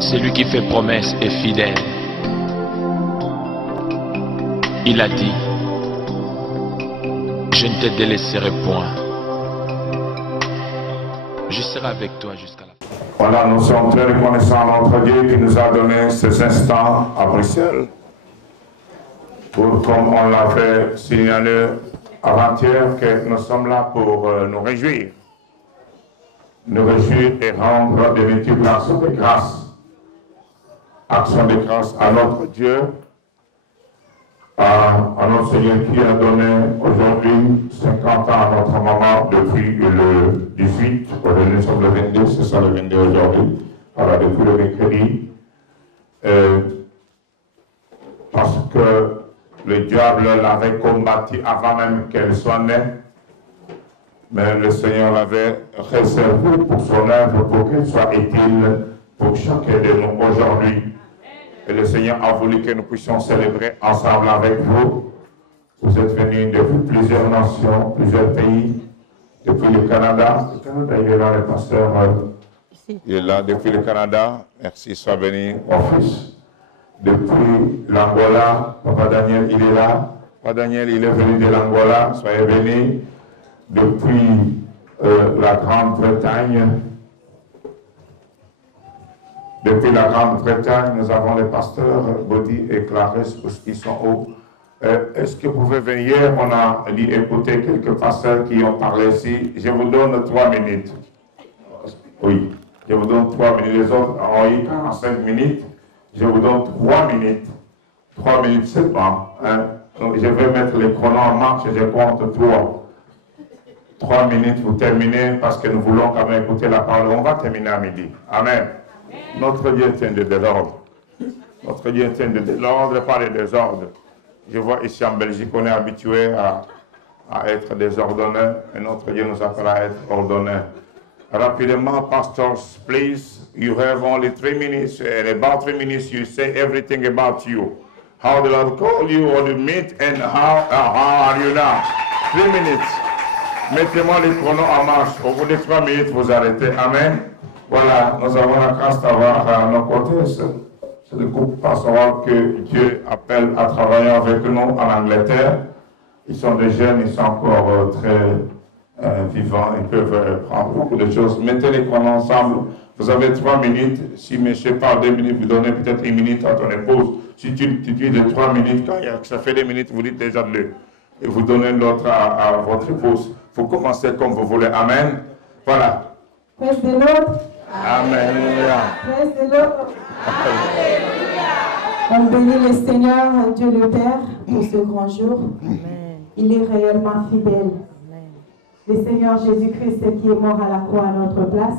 Celui qui fait promesse est fidèle. Il a dit, je ne te délaisserai point. Je serai avec toi jusqu'à la fin. Voilà, nous sommes très reconnaissants à notre Dieu qui nous a donné ces instants à Bruxelles pour, comme on l'avait signalé avant-hier, que nous sommes là pour nous réjouir. Nous réjouir et rendre de multiples actions de grâce. Action de grâce à notre Dieu, à notre Seigneur qui a donné aujourd'hui 50 ans à notre maman depuis le 18, aujourd'hui nous sommes le 22, c'est ça le 22 aujourd'hui, voilà, depuis le mercredi. Parce que le diable l'avait combattu avant même qu'elle soit née, mais le Seigneur l'avait réservé pour son œuvre, pour qu'elle soit utile pour chacun de nous aujourd'hui. Et le Seigneur a voulu que nous puissions célébrer ensemble avec vous. Vous êtes venus depuis plusieurs nations, plusieurs pays, depuis le Canada. Le Canada, il est là, le pasteur. Il est là depuis le Canada. Merci, sois béni, mon fils. Depuis l'Angola, Papa Daniel, il est là. Papa Daniel, il est venu de l'Angola. Soyez bénis. Depuis la Grande-Bretagne. Depuis la Grande-Bretagne, nous avons les pasteurs Bodi et Clarisse qui sont hauts. Est-ce que vous pouvez venir? Hier, on a écouté quelques pasteurs qui ont parlé ici. Je vous donne 3 minutes. Oui, je vous donne 3 minutes. Les autres ont eu 45 minutes. Je vous donne 3 minutes. 3 minutes, c'est pas. Hein? Donc, je vais mettre les chronos en marche et je compte 3. 3 minutes, vous terminez parce que nous voulons quand même écouter la parole. On va terminer à midi. Amen. Notre Dieu tient de l'ordre. Notre Dieu tient de l'ordre, pas de désordre. Je vois ici en Belgique, on est habitué à être désordonnés, et notre Dieu nous appelle à être ordonnés. Rapidement, pastors, please, you have only 3 minutes, and about 3 minutes you say everything about you. How the Lord called you, or you meet, and how are you now? 3 minutes. Mettez-moi les chronos en marche. Au bout de 3 minutes, vous arrêtez. Amen. Voilà, nous avons la grâce d'avoir à nos côtés c'est le groupe pastoral que Dieu appelle à travailler avec nous en Angleterre. Ils sont des jeunes, ils sont encore très vivants, ils peuvent prendre beaucoup de choses. Mettez les chronos ensemble. Vous avez 3 minutes. Si monsieur parle 2 minutes, vous donnez peut-être 1 minute à ton épouse. Si tu dis de 3 minutes, quand ça fait 2 minutes, vous dites déjà 2. Et vous donnez l'autre à votre épouse. Vous commencez comme vous voulez. Amen. Voilà. Praise the Lord. Amen. Praise the Lord. On bénit le Seigneur, Dieu le Père, pour ce grand jour. Amen. Il est réellement fidèle. Amen. Le Seigneur Jésus-Christ qui est mort à la croix à notre place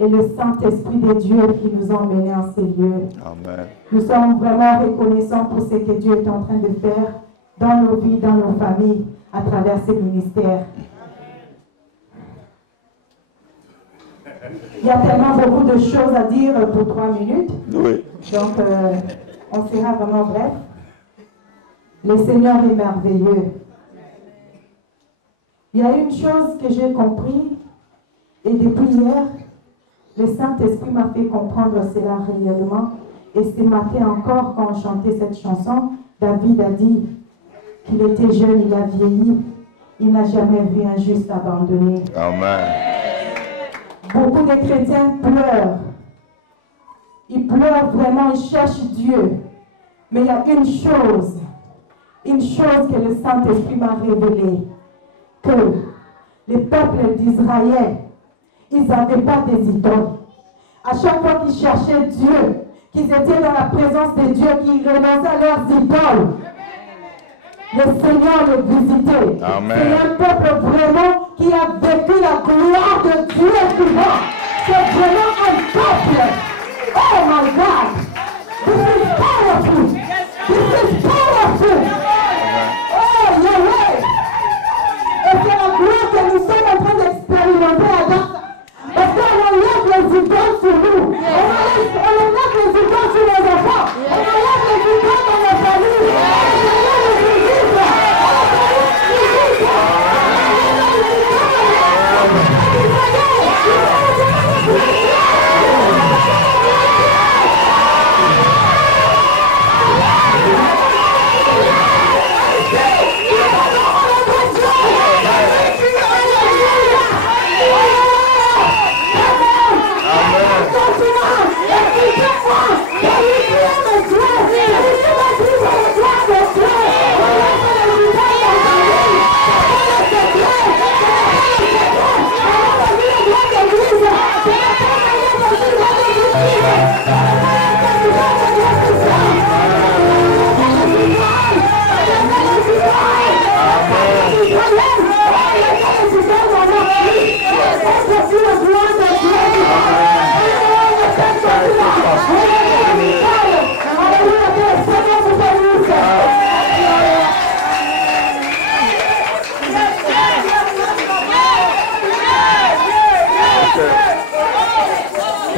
et le Saint-Esprit de Dieu qui nous a emmenés en ces lieux. Amen. Nous sommes vraiment reconnaissants pour ce que Dieu est en train de faire dans nos vies, dans nos familles, à travers ces ministères. Il y a tellement beaucoup de choses à dire pour 3 minutes. Oui. Donc, on sera vraiment bref. Le Seigneur est merveilleux. Il y a une chose que j'ai compris, et depuis hier, le Saint-Esprit m'a fait comprendre cela réellement. Et ce matin encore, quand on chantait cette chanson, David a dit qu'il était jeune, il a vieilli. Il n'a jamais vu un juste abandonné. Amen. Beaucoup de chrétiens pleurent. Ils pleurent vraiment, ils cherchent Dieu. Mais il y a une chose que le Saint-Esprit m'a révélée, que les peuples d'Israël, ils n'avaient pas des idoles. À chaque fois qu'ils cherchaient Dieu, qu'ils étaient dans la présence de Dieu, qu'ils renonçaient à leurs idoles, le Seigneur les visitait. C'est un peuple vraiment qui a vécu la gloire de Dieu vivant. C'est vraiment un peuple. Oh my God! This is powerful! This is powerful! Oh, Yahweh! Et c'est la gloire que nous sommes en train d'expérimenter à Gaza. Parce qu'on enlève les idoles sur nous. On enlève les idoles sur les enfants. On enlève les idoles dans la famille. Yeah.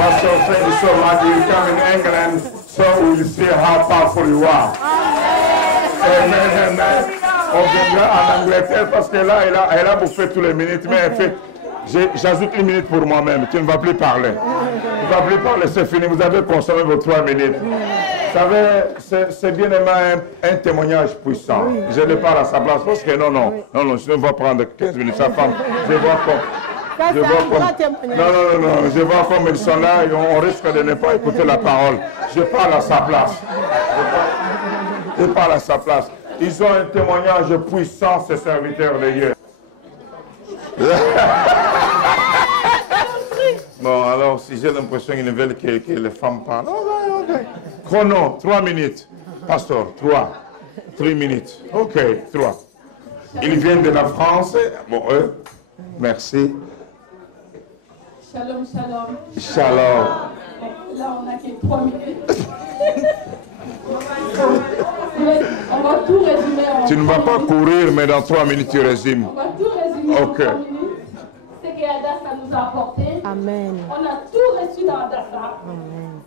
Pastor said so much. You come in England, so we'll see how powerful you are. Amen, amen. On viendra en Angleterre parce que là, elle a bouffé toutes les minutes, mais elle fait. J'ajoute une minute pour moi-même. Tu ne vas plus parler. Tu ne vas plus parler, c'est fini. Vous avez consommé vos 3 minutes. Vous savez, c'est bien aimé un témoignage puissant. Je ne parle à sa place parce que non, je ne vais prendre 15 minutes. Sa femme, je vois comme. Je vois comme ils sont là et on risque de ne pas écouter la parole. Je parle à sa place. Je parle à sa place. Ils ont un témoignage puissant, ces serviteurs de Dieu. Bon, alors, si j'ai l'impression qu'ils veulent que les femmes parlent. Chrono, 3 minutes. Pasteur, 3 minutes. Ok, 3. Ils viennent de la France. Bon, eux, merci. Shalom, shalom. Shalom. Là, on n'a que 3 minutes. On va tout résumer en Tu ne vas pas courir, mais dans 3 minutes, tu résumes. On va tout résumer en 3 minutes. Ce qu'Adassa nous a apporté. Amen. On a tout reçu dans Adassa.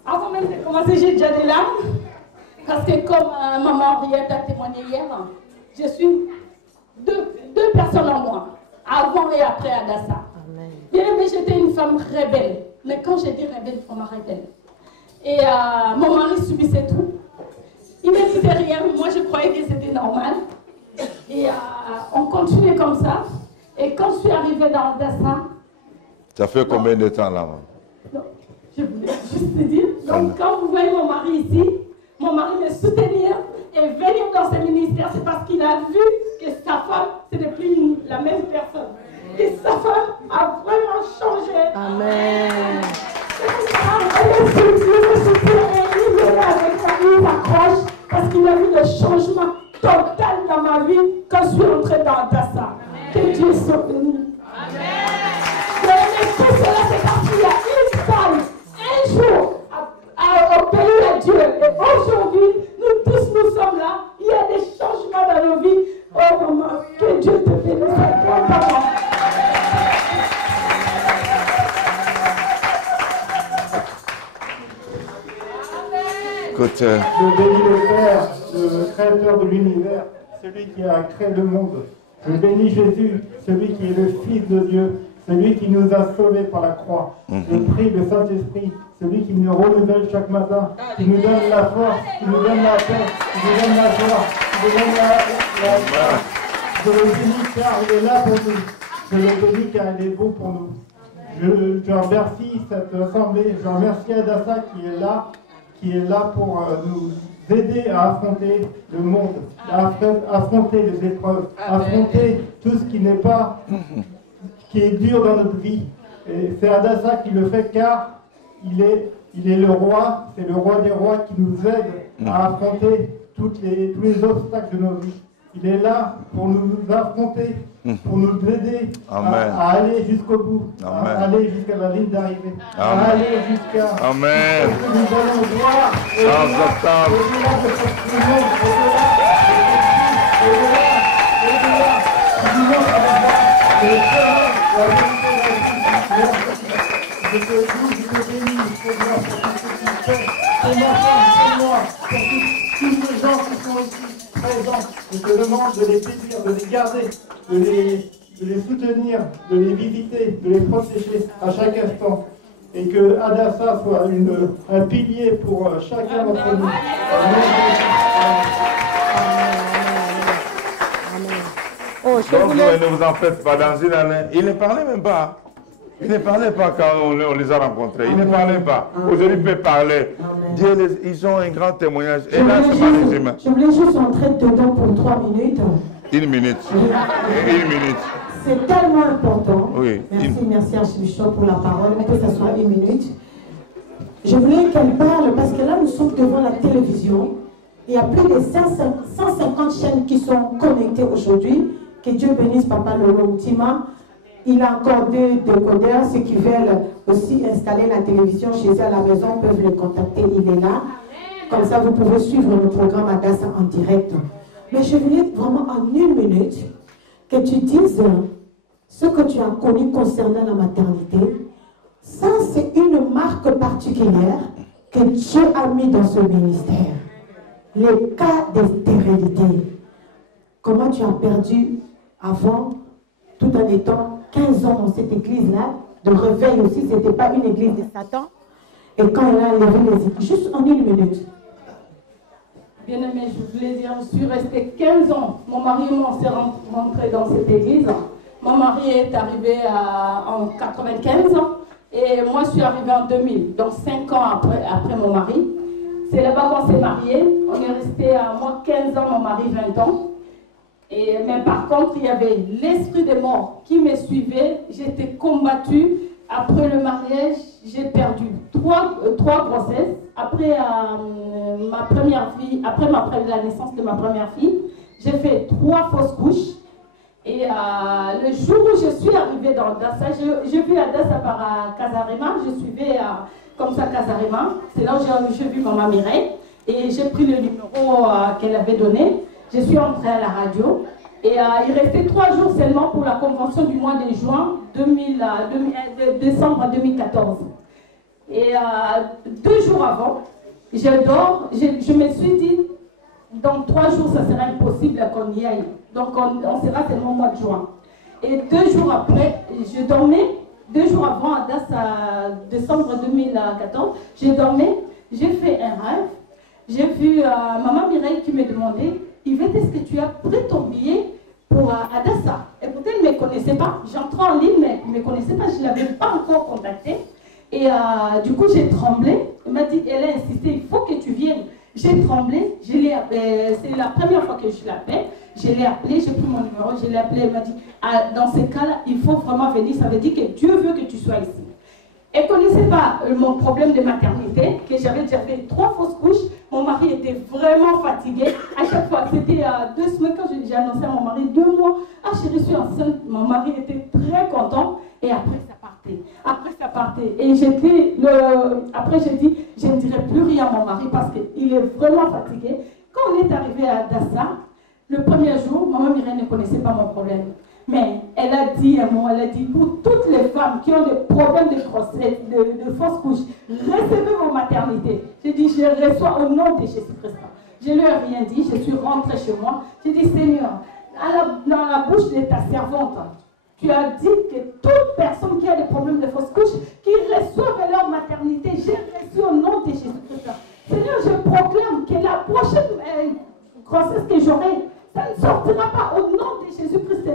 Avant même de commencer, j'ai déjà des larmes. Parce que comme maman Henriette a témoigné hier, je suis deux personnes en moi. Avant et après Adassa. Bien aimé, j'étais une femme rebelle. Mais quand j'ai dit rebelle, vraiment rebelle. Et mon mari subissait tout. Il ne me disait rien, mais moi je croyais que c'était normal. Et on continuait comme ça. Et quand je suis arrivée dans Adassa... Ça fait combien de temps là? Non, je voulais juste te dire. Donc quand vous voyez mon mari ici, mon mari me soutenir et venir dans ce ministère, c'est parce qu'il a vu que sa femme, ce n'est plus la même personne. Que sa femme a vraiment changé. Amen. Il est là avec moi, il m'accroche parce qu'il a vu le changement total dans ma vie quand je suis entrée dans Adassa. Que Dieu soit béni. Mais tout cela, c'est parce qu'il y a une femme, un jour, à obéir à Dieu. Et aujourd'hui, nous tous, nous sommes là. Il y a des changements dans nos vies. Oh maman, que Dieu te bénisse. Grand-maman. Écoute, je bénis le Père, le créateur de l'univers, celui qui a créé le monde. Je bénis Jésus, celui qui est le Fils de Dieu, celui qui nous a sauvés par la croix. Je prie le Saint-Esprit, celui qui nous renouvelle chaque matin, qui nous donne la force, qui nous donne la paix, qui nous donne la joie, qui nous donne la joie. Je le bénis car il est là pour nous. Je le bénis car il est beau pour nous. Je remercie cette assemblée, je remercie Adassa qui est là pour nous aider à affronter le monde, à affronter les épreuves, à affronter tout ce qui n'est pas, qui est dur dans notre vie. Et c'est Adassa qui le fait car il est le roi, c'est le roi des rois qui nous aide à affronter tous les obstacles de nos vies. Il est là pour nous affronter, pour nous aider à aller jusqu'au bout, à aller jusqu'à la ligne d'arrivée, à aller jusqu'à... Amen. Nous allons voir au-delà de cette monde, Je te bénis pour moi, pour tout ce que tu fais, pour ma femme, pour moi, pour tous les gens qui sont ici présents. Je te demande de les bénir, de les garder, de les soutenir, de les visiter, de les protéger à chaque instant. Et que Adassa soit un pilier pour chacun d'entre nous. Oh, je donc, voulais... ne vous en faites pas. Dans une année, il ne parlait même pas. Il ne parlait pas quand on les a rencontrés. Il ne parlait pas. Aujourd'hui, il peut parler. Dieu, ils ont un grand témoignage. Et là, c'est ma résumé. Je voulais juste entrer dedans pour 3 minutes. 1 minute. 1 minute. C'est tellement important. Oui. Merci Archbishop pour la parole, que ce soit 1 minute. Je voulais qu'elle parle parce que là, nous sommes devant la télévision. Il y a plus de 150 chaînes qui sont connectées aujourd'hui. Que Dieu bénisse Papa Lolo Tima. Il a encore 2 décodeurs. Ceux qui veulent aussi installer la télévision chez eux à la maison peuvent le contacter. Il est là. Comme ça, vous pouvez suivre le programme Adassa en direct. Mais je voulais vraiment en 1 minute que tu dises ce que tu as connu concernant la maternité. Ça, c'est une marque marque particulière que Dieu a mis dans ce ministère. Les cas de stérilité. Comment tu as perdu avant, tout en étant 15 ans dans cette église-là, de réveil aussi, ce n'était pas une église de Satan. Et quand elle a levé les yeux, juste en 1 minute. Bien-aimé, je voulais dire, je suis restée 15 ans. Mon mari et moi s'est rentrés dans cette église. Mon mari est arrivé en 95 ans et moi je suis arrivée en 2000, donc 5 ans après mon mari. C'est là-bas qu'on s'est mariés. On est resté à moi 15 ans, mon mari 20 ans. Mais par contre, il y avait l'esprit des morts qui me suivait. J'étais combattue. Après le mariage, j'ai perdu trois grossesses. Après ma première fille, après la naissance de ma première fille, j'ai fait 3 fausses couches. Et le jour où je suis arrivée dans Dassa, j'ai vu à Dassa par Casarema, je suivais comme ça Casarema. C'est là où j'ai vu maman Mireille. Et j'ai pris le numéro qu'elle avait donné. Je suis entrée à la radio. Et il restait 3 jours seulement pour la convention du mois de juin décembre 2014. Et 2 jours avant, je dors, je me suis dit, dans 3 jours, ça sera impossible qu'on y aille. Donc on sera seulement au mois de juin. Et 2 jours après, je dormais, 2 jours avant, décembre 2014, je dormais, j'ai fait un rêve. J'ai vu maman Mireille qui me demandait, Yvette, est-ce que tu as pris ton billet pour Adassa? Et pourtant, elle ne me connaissait pas. J'entrais en ligne, mais elle ne me connaissait pas. Je ne l'avais pas encore contactée. Et du coup, j'ai tremblé. Elle m'a dit, elle a insisté, il faut que tu viennes. J'ai tremblé. C'est la première fois que je l'appelle. Je l'ai appelé, j'ai pris mon numéro, je l'ai appelé. Elle m'a dit, dans ces cas-là, il faut vraiment venir. Ça veut dire que Dieu veut que tu sois ici. Elle ne connaissait pas mon problème de maternité, que j'avais déjà fait 3 fausses couches. Mon mari était vraiment fatigué. À chaque fois, c'était 2 semaines quand j'ai annoncé à mon mari, 2 mois. Ah chérie, je suis enceinte. Mon mari était très content. Et après, ça partait. Après, ça partait. Et après, j'ai dit, je ne dirai plus rien à mon mari parce qu'il est vraiment fatigué. Quand on est arrivé à Dassa, le premier jour, maman Mireille ne connaissait pas mon problème. Mais elle a dit un mot, elle a dit pour toutes les femmes qui ont des problèmes de grossesse, de fausses couches, recevez vos maternités. J'ai dit, je reçois au nom de Jésus-Christ. Je ne lui ai rien dit, je suis rentrée chez moi. J'ai dit, Seigneur, dans la bouche de ta servante, tu as dit que toute personne qui a des problèmes de fausses couches, qui reçoivent leur maternité, j'ai reçu au nom de Jésus-Christ. Seigneur, je proclame que la prochaine grossesse que j'aurai, ça ne sortira pas au nom de Jésus-Christ.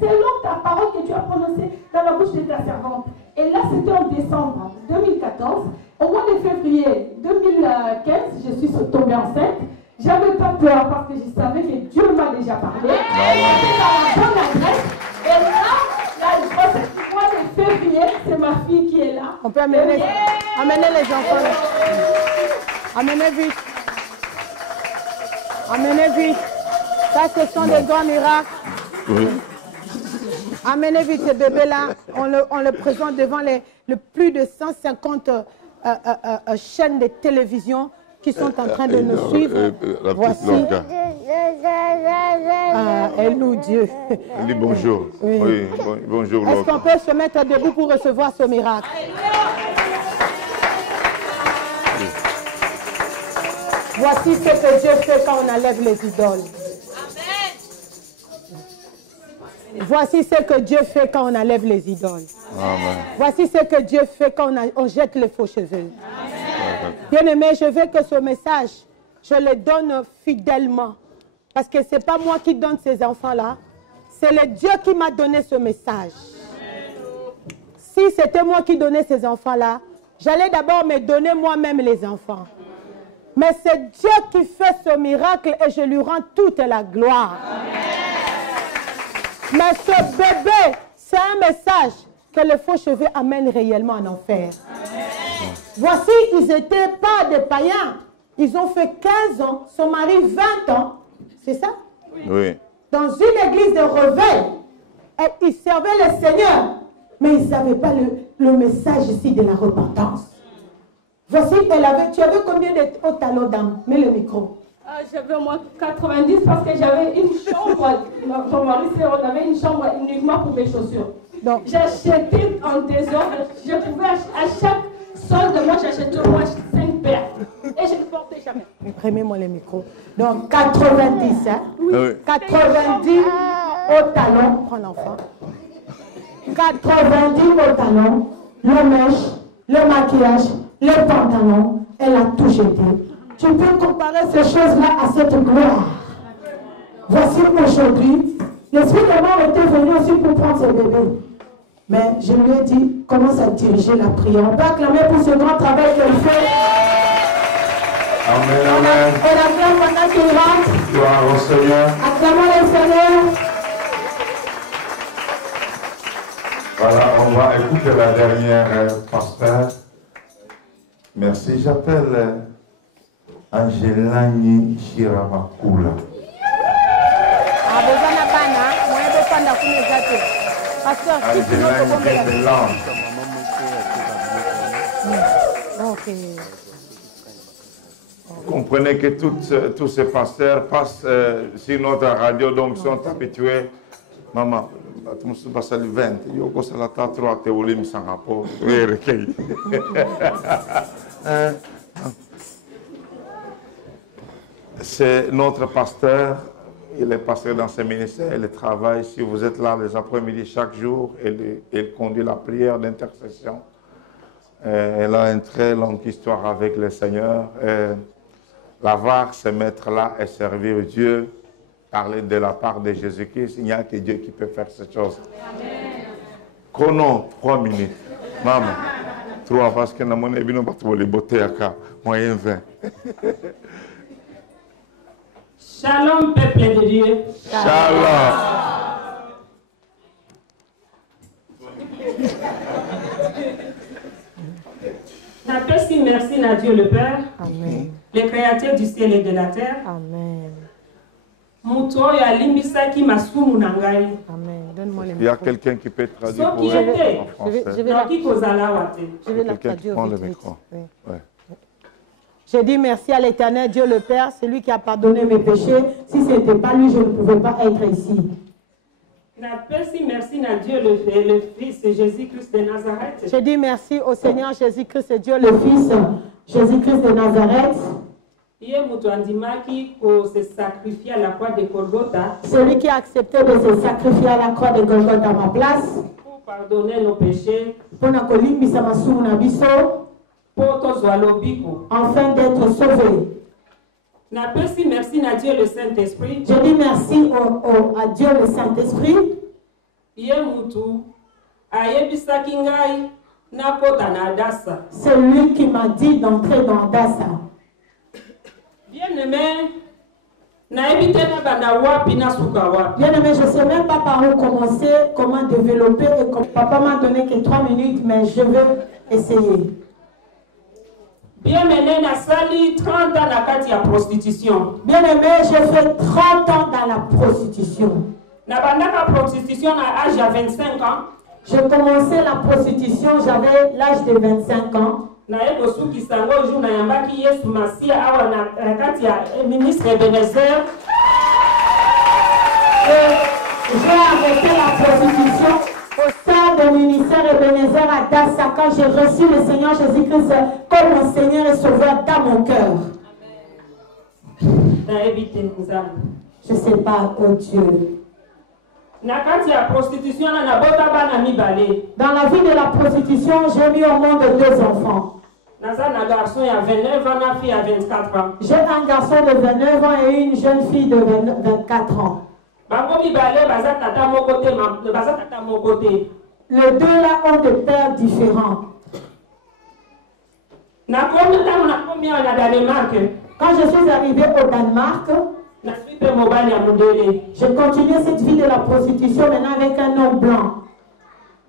Selon ta parole que tu as prononcée dans la bouche de ta servante. Et là, c'était en décembre 2014. Au mois de février 2015, je suis tombée enceinte. J'avais pas peur parce que je savais que Dieu m'a déjà parlé. J'étais dans la bonne adresse. Et là, la grossesse du mois de février, c'est ma fille qui est là. On peut amener les enfants là. Amenez vite. Amenez vite. Ça, ce sont des grands miracles. Oui. Amenez vite ce bébé-là. On le présente devant le plus de 150 chaînes de télévision qui sont en train de nous suivre. Voici. Elle nous Dieu. Elle dit bonjour. Oui, oui bonjour. Est-ce qu'on peut se mettre debout pour recevoir ce miracle? Voici ce que Dieu fait quand on enlève les idoles. Voici ce que Dieu fait quand on enlève les idoles. Amen. Voici ce que Dieu fait quand on jette les faux cheveux. Bien-aimé, je veux que ce message, je le donne fidèlement. Parce que ce n'est pas moi qui donne ces enfants-là. C'est le Dieu qui m'a donné ce message. Si c'était moi qui donnais ces enfants-là, j'allais d'abord me donner moi-même les enfants. Mais c'est Dieu qui fait ce miracle et je lui rends toute la gloire. Amen. Mais ce bébé, c'est un message que les faux cheveux amènent réellement en enfer. Amen. Voici, ils n'étaient pas des païens. Ils ont fait 15 ans, son mari 20 ans. C'est ça? Oui. Dans une église de réveil, ils servaient le Seigneur, mais ils n'avaient pas le message ici de la repentance. Voici, tu avais combien de hauts talons d'âme? Mets le micro. J'avais au moins 90 parce que j'avais une chambre. Mon mari, on avait une chambre uniquement pour mes chaussures. J'achetais en désordre. Je pouvais à chaque solde j'achète au moins 5 paires. Et je ne porte jamais. Imprimez-moi le micro. Donc 90, hein? Oui. 90 au talon. Prends l'enfant. 90 au talon, le mèche, le maquillage, le pantalon. Elle a tout jeté. Tu peux comparer ces choses-là à cette gloire. Voici aujourd'hui, l'Esprit de mort était venu aussi pour prendre ce bébé. Mais je lui ai dit, commence à diriger la prière. On peut acclamer pour ce grand travail qu'elle fait. Amen, amen. On acclame pendant qu'il rentre. Gloire au Seigneur. Acclamons le Seigneur. Voilà, on va écouter la dernière pasteur. Merci, j'appelle Angelani Shiramakula. Vous comprenez que tous ces pasteurs passent sur notre radio, donc sont habitués. Maman, c'est notre pasteur. Il est pasteur dans ce ministère, il travaille. Si vous êtes là les après-midi chaque jour, il conduit la prière d'intercession. Elle a une très longue histoire avec le Seigneur. L'avoir, se mettre là et servir Dieu, parler de la part de Jésus-Christ, il n'y a que Dieu qui peut faire cette chose. Chrono, 3 minutes. Maman, 3 parce que mon avis, nous ne les beauté à moyen 20. Shalom, peuple de Dieu. Shalom. Merci à Dieu le Père, Amen. le Créateur du ciel et de la terre. Amen. Amen. Donne-moi les Il y a quelqu'un qui peut traduire pour je vais- en français. Je vais la Quelqu'un qui traduire prend le vite, vite. micro. Oui. Ouais. J'ai dit merci à l'Éternel Dieu le Père, c'est lui qui a pardonné mes péchés. Si ce n'était pas lui, je ne pouvais pas être ici. Merci à Dieu le Fils Jésus-Christ de Nazareth. J'ai dit merci au Seigneur Jésus-Christ, Dieu le Fils, Jésus-Christ de Nazareth. Se sacrifier à la croix de Golgotha Celui qui a accepté de se sacrifier à la croix de Golgotha à ma place. pour pardonner nos péchés, Pour na kolimbisa masumu na biso, pour tozwa lobiko. afin d'être sauvé. Merci à Dieu le Saint-Esprit. Je dis merci à Dieu le Saint-Esprit. Ye mutu ayebisaki ngai nakota na Dasa. C'est lui qui m'a dit d'entrer dans Dassa. Bien-aimé, nayebi te na banda wapi na suka wapi. Bien aimé, je ne sais même pas par où commencer, comment développer. Et comme papa m'a donné que 3 minutes, mais je vais essayer. Bien-aimé, nasali 30 ans na kati ya prostitution. Bien aimé, j'ai fait 30 ans dans la prostitution. Na bandaka prostitution à âge à 25 ans. J'ai commencé la prostitution, j'avais l'âge de 25 ans. Naye bosuki sango jour na yambaki Yesu Masia awa na kati ya ministre Ebenezer. Et j'ai arrêté la prostitution au sein du ministère Ebenezer à Dassa quand j'ai reçu le Seigneur Jésus-Christ comme mon Seigneur et Sauveur dans mon cœur. Nayebi te nzambe. Je ne sais pas, oh Dieu. Na kati ya prostitution na bota bana mibale. Dans la vie de la prostitution, j'ai mis au monde 2 enfants. Naza na garçon ya 29 ans, na fille à 24 ans. J'ai un garçon de 29 ans et une jeune fille de 24 ans. Bango mibale baza tata moko te, baza tata moko te. Les 2 là ont des pères différents. Na combien na Danemark. Quand je suis arrivée au Danemark, Na suite mobile ya mundele. j'ai continué cette vie de la prostitution maintenant avec un homme blanc.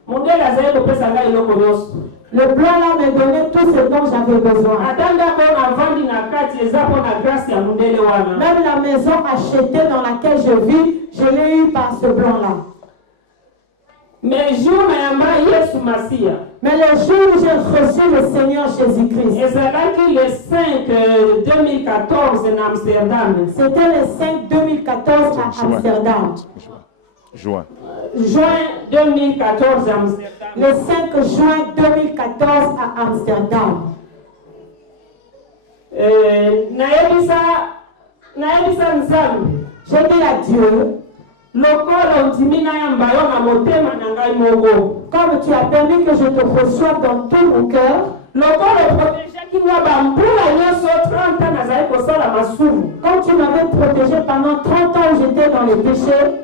Mundele azali kopesa ngai eloko nyonso. Le blanc là me donnait tout ce dont j'avais besoin. Atanda ko na vandi na kati eza po na grâce ya mundele wana. Même la maison achetée dans laquelle je vis, je l'ai eu par ce blanc là. Mais jour na yamba Yesu Masia. Mais le jour où j'ai reçu le Seigneur Jésus-Christ, Ezalaki le 5 2014 en Amsterdam. c'était le 5 2014 à Amsterdam. Juin. Juin 2014 à Amsterdam. Le 5 juin 2014 à Amsterdam. J'ai dit à Dieu, comme tu as permis que je te reçoive dans tout mon cœur, comme tu m'avais protégé pendant 30 ans où j'étais dans les péchés,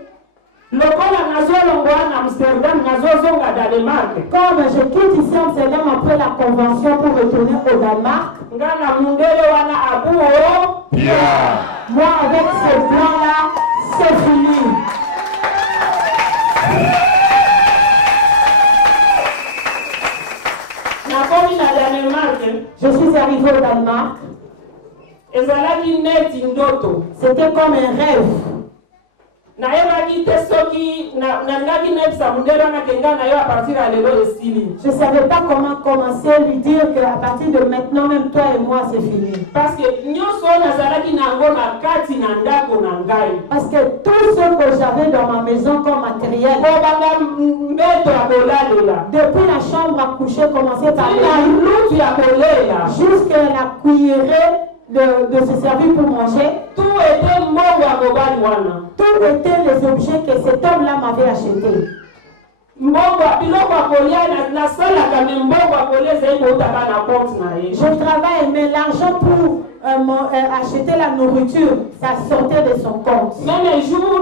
comme je quitte ici Amsterdam après la convention pour retourner au Danemark, moi avec ce plan-là, c'est fini. Je suis arrivé au Danemark. C'était comme un rêve. Je ne savais pas comment commencer à lui dire qu'à partir de maintenant, même toi et moi, c'est fini. Parce que tout ce que j'avais dans ma maison comme matériel, depuis la chambre à coucher, commencer par jusqu'à la cuillerée de se servir pour manger, tout était les objets que cet homme-là m'avait achetés. Je travaille, mais l'argent pour acheter la nourriture, ça sortait de son compte. Même un jour,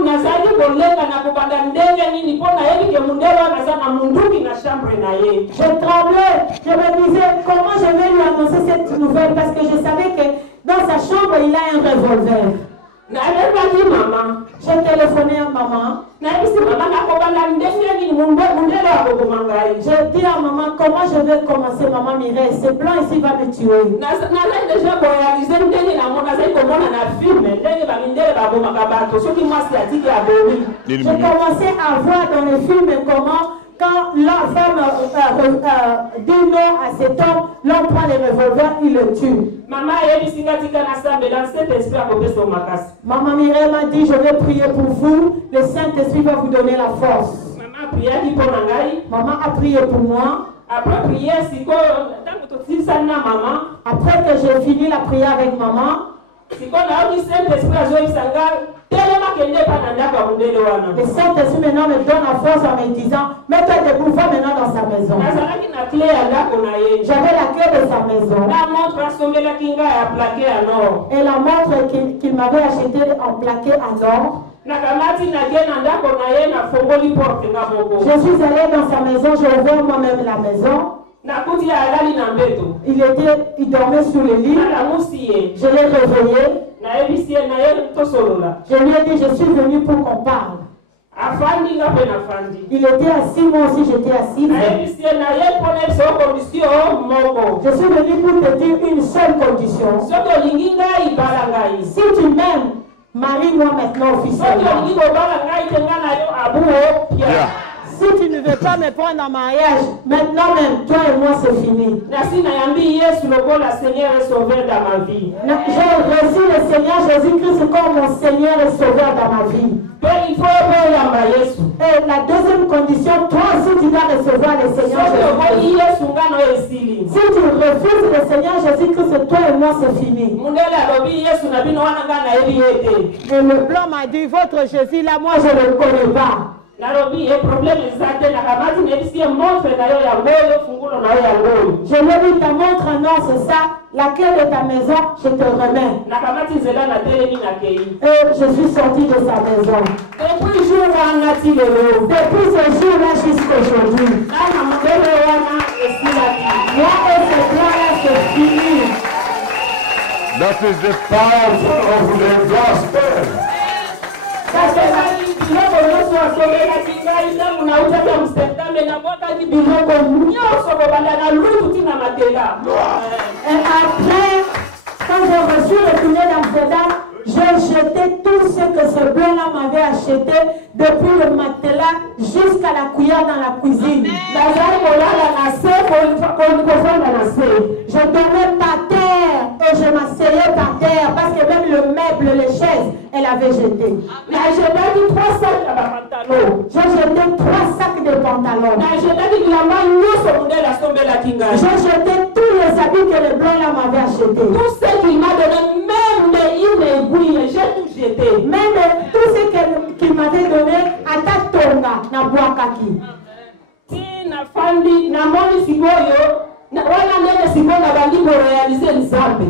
je tremblais, je me disais comment je vais lui annoncer cette nouvelle parce que je savais que dans sa chambre, il a un revolver. J'ai téléphoné à maman. J'ai dit à maman, comment je vais commencer, maman Mireille? Ce plan ici va me tuer. J'ai commencé à voir dans les films comment quand la femme dit non à cet homme, l'homme prend les revolvers, il le tue. Maman Mireille m'a dit, je vais prier pour vous, le Saint-Esprit va vous donner la force. Maman a prié pour moi. Après que j'ai fini la prière avec maman, le Saint-Esprit maintenant me donne la force en me disant, mets-toi debout, va maintenant dans sa maison. J'avais la clé de sa maison. Et la montre qu'il m'avait achetée en plaqué en or. Je suis allée dans sa maison, j'ai ouvert moi-même la maison. Il dormait sous le lit. Je l'ai réveillé. Je lui ai dit, je suis venu pour qu'on parle. Il était assis, moi aussi j'étais assise. Je suis venu pour te dire une seule condition. Si tu m'aimes, marie-moi maintenant officiellement. Si tu ne veux pas me prendre en mariage, maintenant même, toi et moi, c'est fini. J'ai reçu le Seigneur Jésus-Christ comme mon Seigneur et Sauveur dans ma vie. Et la deuxième condition, toi aussi, tu dois recevoir le Seigneur Jésus-Christ. Si tu refuses le Seigneur Jésus-Christ, toi et moi, c'est fini. Et le blanc m'a dit, votre Jésus, là, moi, je ne le connais pas. Je lui ai dit, ta montre, non, c'est ça. La clé de ta maison, je te remets. Et je suis sortie de sa maison. Depuis ce jour-là jusqu'à aujourd'hui. Moi et ce plan-là, c'est fini. That is the power of the gospel. Et après, quand j'ai reçu le filet d'Amsterdam, j'ai jeté tout ce que ce blanc-là m'avait acheté, depuis le matelas jusqu'à la cuillère dans la cuisine. Je dormais par terre et je m'asseyais par terre parce que même le meuble, les chaises, elle avait jeté. J'ai jeté 3 sacs de pantalons. J'ai jeté 3 sacs de pantalons. J'ai jeté tous les habits que le blanc là m'avait achetés. nabandi korealize nzambe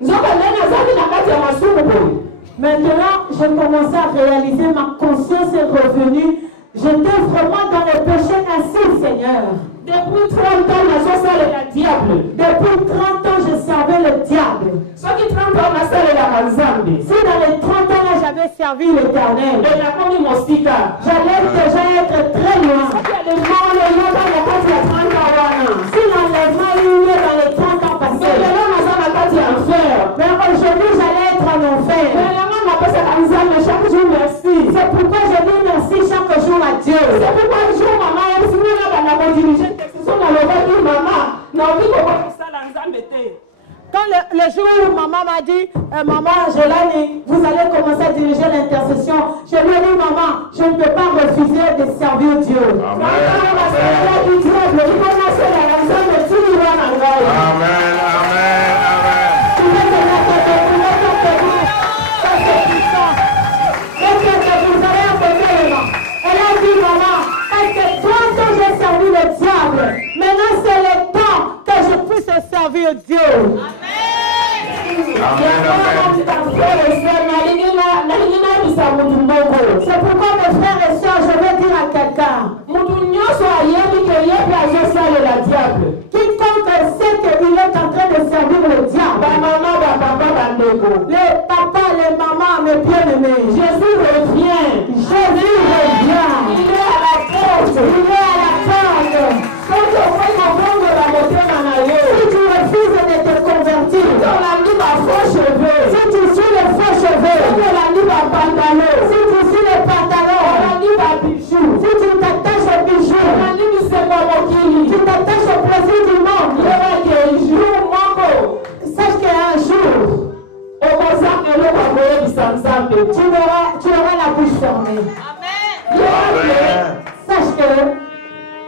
nzoka nde nazali na kati ya masumu boye. Maintenant, j'ai commencé à réaliser, ma conscience est revenue. J'étais vraiment dans le péché ainsi, Seigneur. Depuis 30 ans, nazosalela diable. Depuis 30 ans, je servais le diable. Soki 30 ans nasalelaka nzambe. Si dans les 30 ans là, j'avais servi l'Éternel, nakomi mosika. J'allais déjà être très loin. Si l'enlèvement est eu dans les 30 ans passés, mais aujourd'hui, j'allais être en enfer. C'est pourquoi je dis merci chaque jour à Dieu. C'est pourquoi le jour maman est venue là dans la dirigeante textion dans le bas maman n'a envie de voir ça dans Nzambe. Quand le jour où maman m'a dit, maman, Jelani, vous allez commencer à diriger l'intercession, je lui ai dit, maman, je ne peux pas refuser de servir Dieu. Amen. Amen. Elle a dit, maman, parce que 30 ans j'ai servi le diable. Maintenant c'est le temps que je puisse servir Dieu. C'est pourquoi mes frères et sœurs, je vais dire à quelqu'un, quiconque sait qu'il est en train de servir le diable, les papas, les mamans, mes bien-aimés, Jésus revient. Jésus revient. Il est à la porte. Il est à la porte. Si tu refuses de te convertir, si tu suis les faux cheveux, si tu suis les pantalons, si tu t'attaches aux bijoux, tu t'attaches au plaisir du monde, sache qu'un jour, tu auras la bouche fermée. Amen. Sache que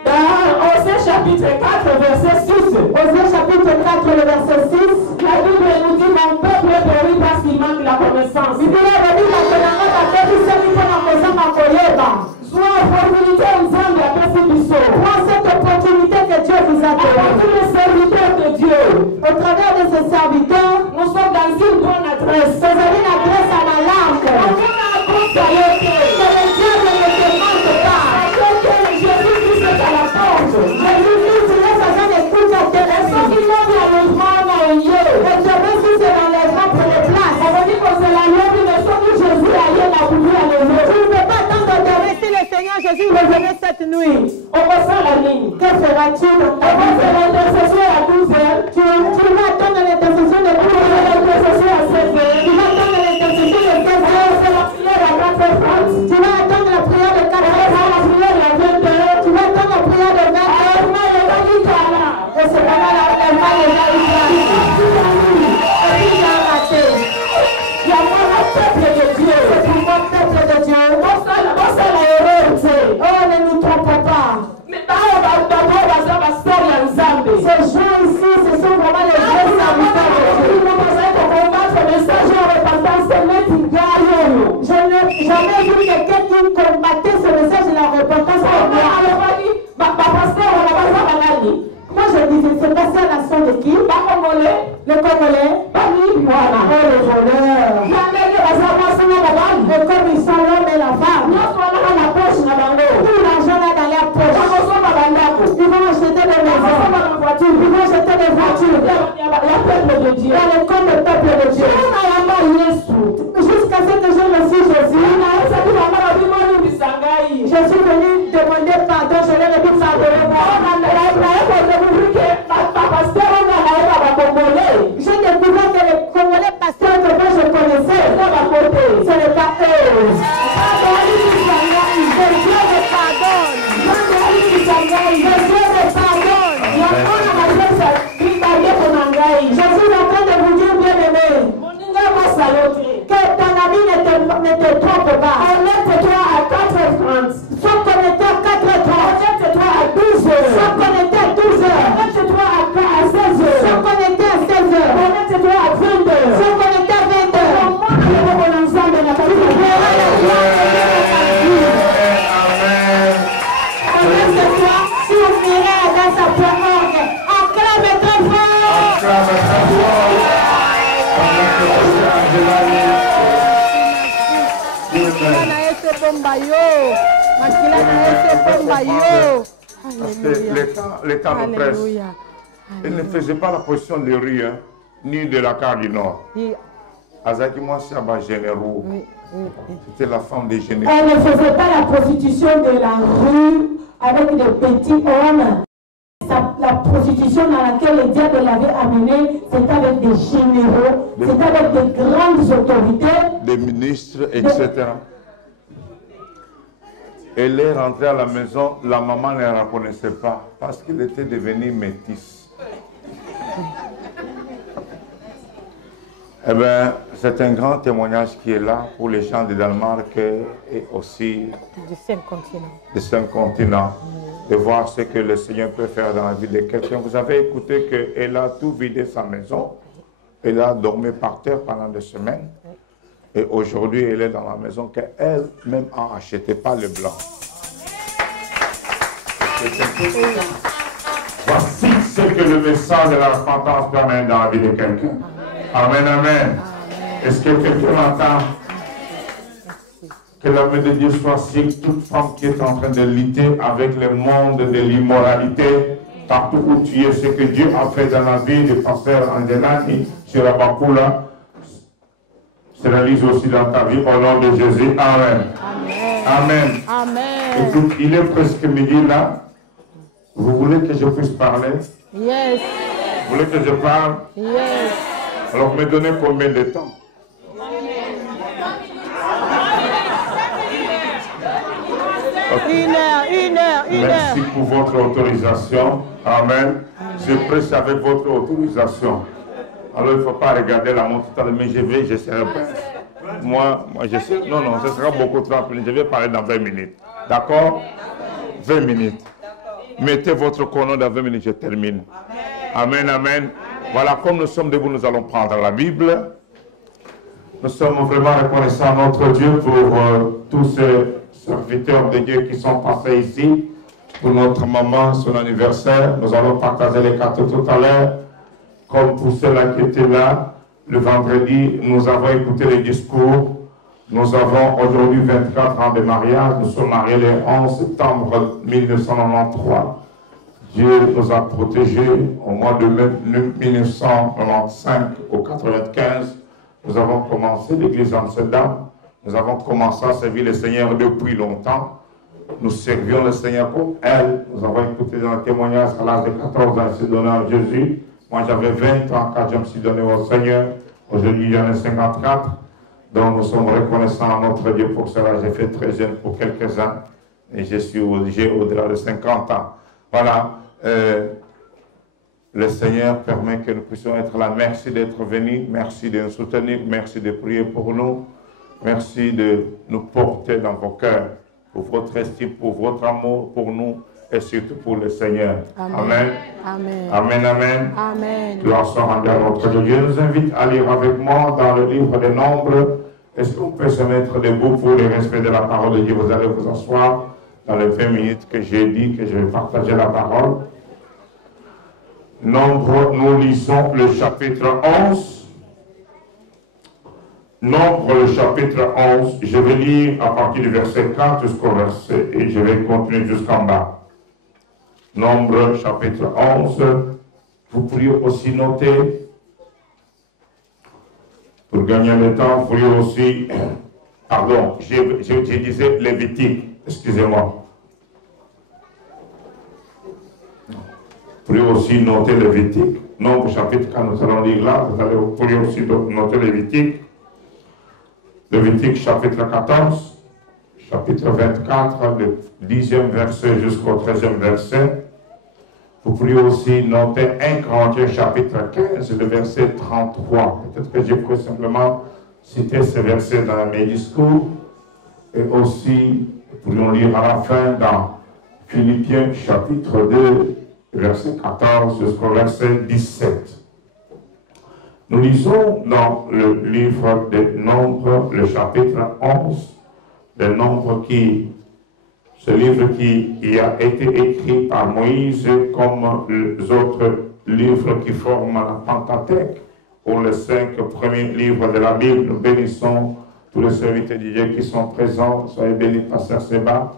dans Osée chapitre 4 verset 6, Osée chapitre 4 le verset 6, la Bible nous dit mon peuple est péri parce qu'il manque la connaissance. Soit opportunité ensemble à passer du saut. Prends cette opportunité que Dieu vous a donnée. Tous les serviteurs de Dieu, Au travers de ces serviteurs, nous sommes dans une bonne adresse. vous avez une adresse à ma langue. Que le diable ne te manque pas. Jésus-Christ est à la porte. Jésus-Christ, il est faisant d'écoute à tes raisons. Et je veux si c'est l'enlèvement pour les places. Tu ne peux pas attendre de si le Seigneur Jésus revenait cette nuit. Que feras-tu dans ta vie? Tu vas attendre l'intercession de 12 heures. Tu vas attendre l'intercession de 16 heures. Tu vas attendre la prière de 4 heures. Tu vas attendre la prière de 20 heures. Et c'est vraiment l'enlèvement de la vie. Et puis il a raté. Il y a moi le peuple de Dieu. C'est pour moi le peuple de Dieu. Oh, ne nous trompons pas. Ces gens ici, ce sont vraiment les vrais serviteurs de Dieu. Je n'ai jamais vu quelqu'un qui combattait ce message de la repentance pour moi. Moi je disais, c'est passé à la son de qui? Le Congolais. Oh, les voleurs. Et comme ils sont l'homme et la femme, tout l'argent là dans la poche. Ils vont acheter des maisons. Ils vont acheter des voitures. Dans le corps du peuple de Dieu. Jusqu'à ce que je reçu Jésus, je suis venu demander pardon. Je l'ai dit pardonnez-moi. J'ai découvert que les Congolais pasteurs que moi je connaissais, ce n'est pas eux. Que Dieu me pardonne. Que Dieu me pardonne. Je suis en train de vous dire, bien-aimé, que ton ami ne te trompe pas. Connecte-toi à 4h30. Sois connecté à 4h30. Connecte-toi à 12h. Sois connecté à 12h. Connecte-toi à 16h. Sois connecté à 16h. Connecte-toi à 20h. Sois connecté à 20h. Connecte-toi. Si vous venez à la sa point orgue, acclame très fort. Parce que les temps nous pressent. Il ne faisait pas la position de rue, hein, ni de la carte du Nord. Azakima Saba généraux. C'était la femme des généraux. Elle ne faisait pas la prostitution de la rue avec des petits hommes. La prostitution dans laquelle le diable l'avait amené, c'était avec des généraux, c'était avec des grandes autorités, des ministres, etc. Elle est rentrée à la maison, la maman ne la reconnaissait pas parce qu'il était devenu métis. Eh bien, c'est un grand témoignage qui est là pour les gens de Danemark et aussi des 5 continents, de voir ce que le Seigneur peut faire dans la vie de quelqu'un. Vous avez écouté qu'elle a tout vidé sa maison, elle a dormi par terre pendant des semaines, et aujourd'hui elle est dans la maison qu'elle-même a acheté, pas le blanc. Voici ce que le message de la repentance permet dans la vie de quelqu'un. Amen, amen. Est-ce que quelqu'un entend? Que la main de Dieu soit sur toute femme qui est en train de lutter avec le monde de l'immoralité. Partout où tu es, ce que Dieu a fait dans la vie du pasteur Angelani sur Abakula se réalise aussi dans ta vie au nom de Jésus. Amen. Amen. Amen. Écoute, il est presque midi là. Vous voulez que je puisse parler? Yes. Vous voulez que je parle? Yes. Alors, me donnez combien de temps? Okay. Une heure. Merci pour votre autorisation. Amen. Je prêche avec votre autorisation. Alors, il ne faut pas regarder la montre tout à l'heure, mais je serai bien. Moi, je sais. Non, ce sera beaucoup trop rapide. Je vais parler dans 20 minutes. D'accord? 20 minutes. Mettez votre chrono dans 20 minutes, je termine. Amen, amen. Voilà, comme nous sommes debout, nous allons prendre la Bible. Nous sommes vraiment reconnaissants à notre Dieu pour tous ces serviteurs de Dieu qui sont passés ici. Pour notre maman, son anniversaire. Nous allons partager les cartes tout à l'heure. Comme pour ceux-là qui étaient là, le vendredi, nous avons écouté les discours. Nous avons aujourd'hui 24 ans de mariage. Nous sommes mariés le 11 septembre 1993. Dieu nous a protégés au mois de mai 1995 au 95. Nous avons commencé l'église Amsterdam. Nous avons commencé à servir le Seigneur depuis longtemps. Nous servions le Seigneur comme elle. Nous avons écouté dans le témoignage à l'âge de 14 ans, il s'est donné à Jésus. Moi, j'avais 20 ans quand je me suis donné au Seigneur. Aujourd'hui, j'en ai 54. Donc, nous sommes reconnaissants à notre Dieu pour cela. J'ai fait très jeune pour quelques-uns. Et j'ai au-delà de 50 ans. Voilà. Le Seigneur permet que nous puissions être là. Merci d'être venus. Merci de nous soutenir. Merci de prier pour nous. Merci de nous porter dans vos cœurs. Pour votre estime, pour votre amour, pour nous. Et surtout pour le Seigneur. Amen. Amen. Amen. Amen. Amen. Gloire soit rendue à notre Dieu. Dieu nous invite à lire avec moi dans le livre des Nombres. Est-ce qu'on peut se mettre debout pour le respect de la parole de Dieu? Vous allez vous asseoir dans les 20 minutes que j'ai dit que je vais partager la parole. Nombre, nous lisons le chapitre 11. Nombre, le chapitre 11. Je vais lire à partir du verset 4 jusqu'au verset et je vais continuer jusqu'en bas. Nombre, chapitre 11. Vous pourriez aussi noter. Pour gagner le temps, vous pourriez aussi, pardon, je disais Lévitique, excusez-moi. Vous pourriez aussi noter Lévitique. Nombre chapitre 4, nous allons lire là, vous pourriez aussi noter Lévitique. Lévitique chapitre 14, chapitre 24, le 10e verset jusqu'au 13e verset. Vous pourriez aussi noter 1 Corinthiens chapitre 15, le verset 33. Peut-être que je pourrais simplement citer ce verset dans mes discours. Et aussi, nous pourrions lire à la fin dans Philippiens chapitre 2, verset 14 jusqu'au verset 17. Nous lisons dans le livre des Nombres, le chapitre 11, des Nombres ce livre qui a été écrit par Moïse comme les autres livres qui forment la Pentateuque, ou les 5 premiers livres de la Bible. Nous bénissons tous les serviteurs de Dieu qui sont présents. Soyez bénis, Pasteur Seba.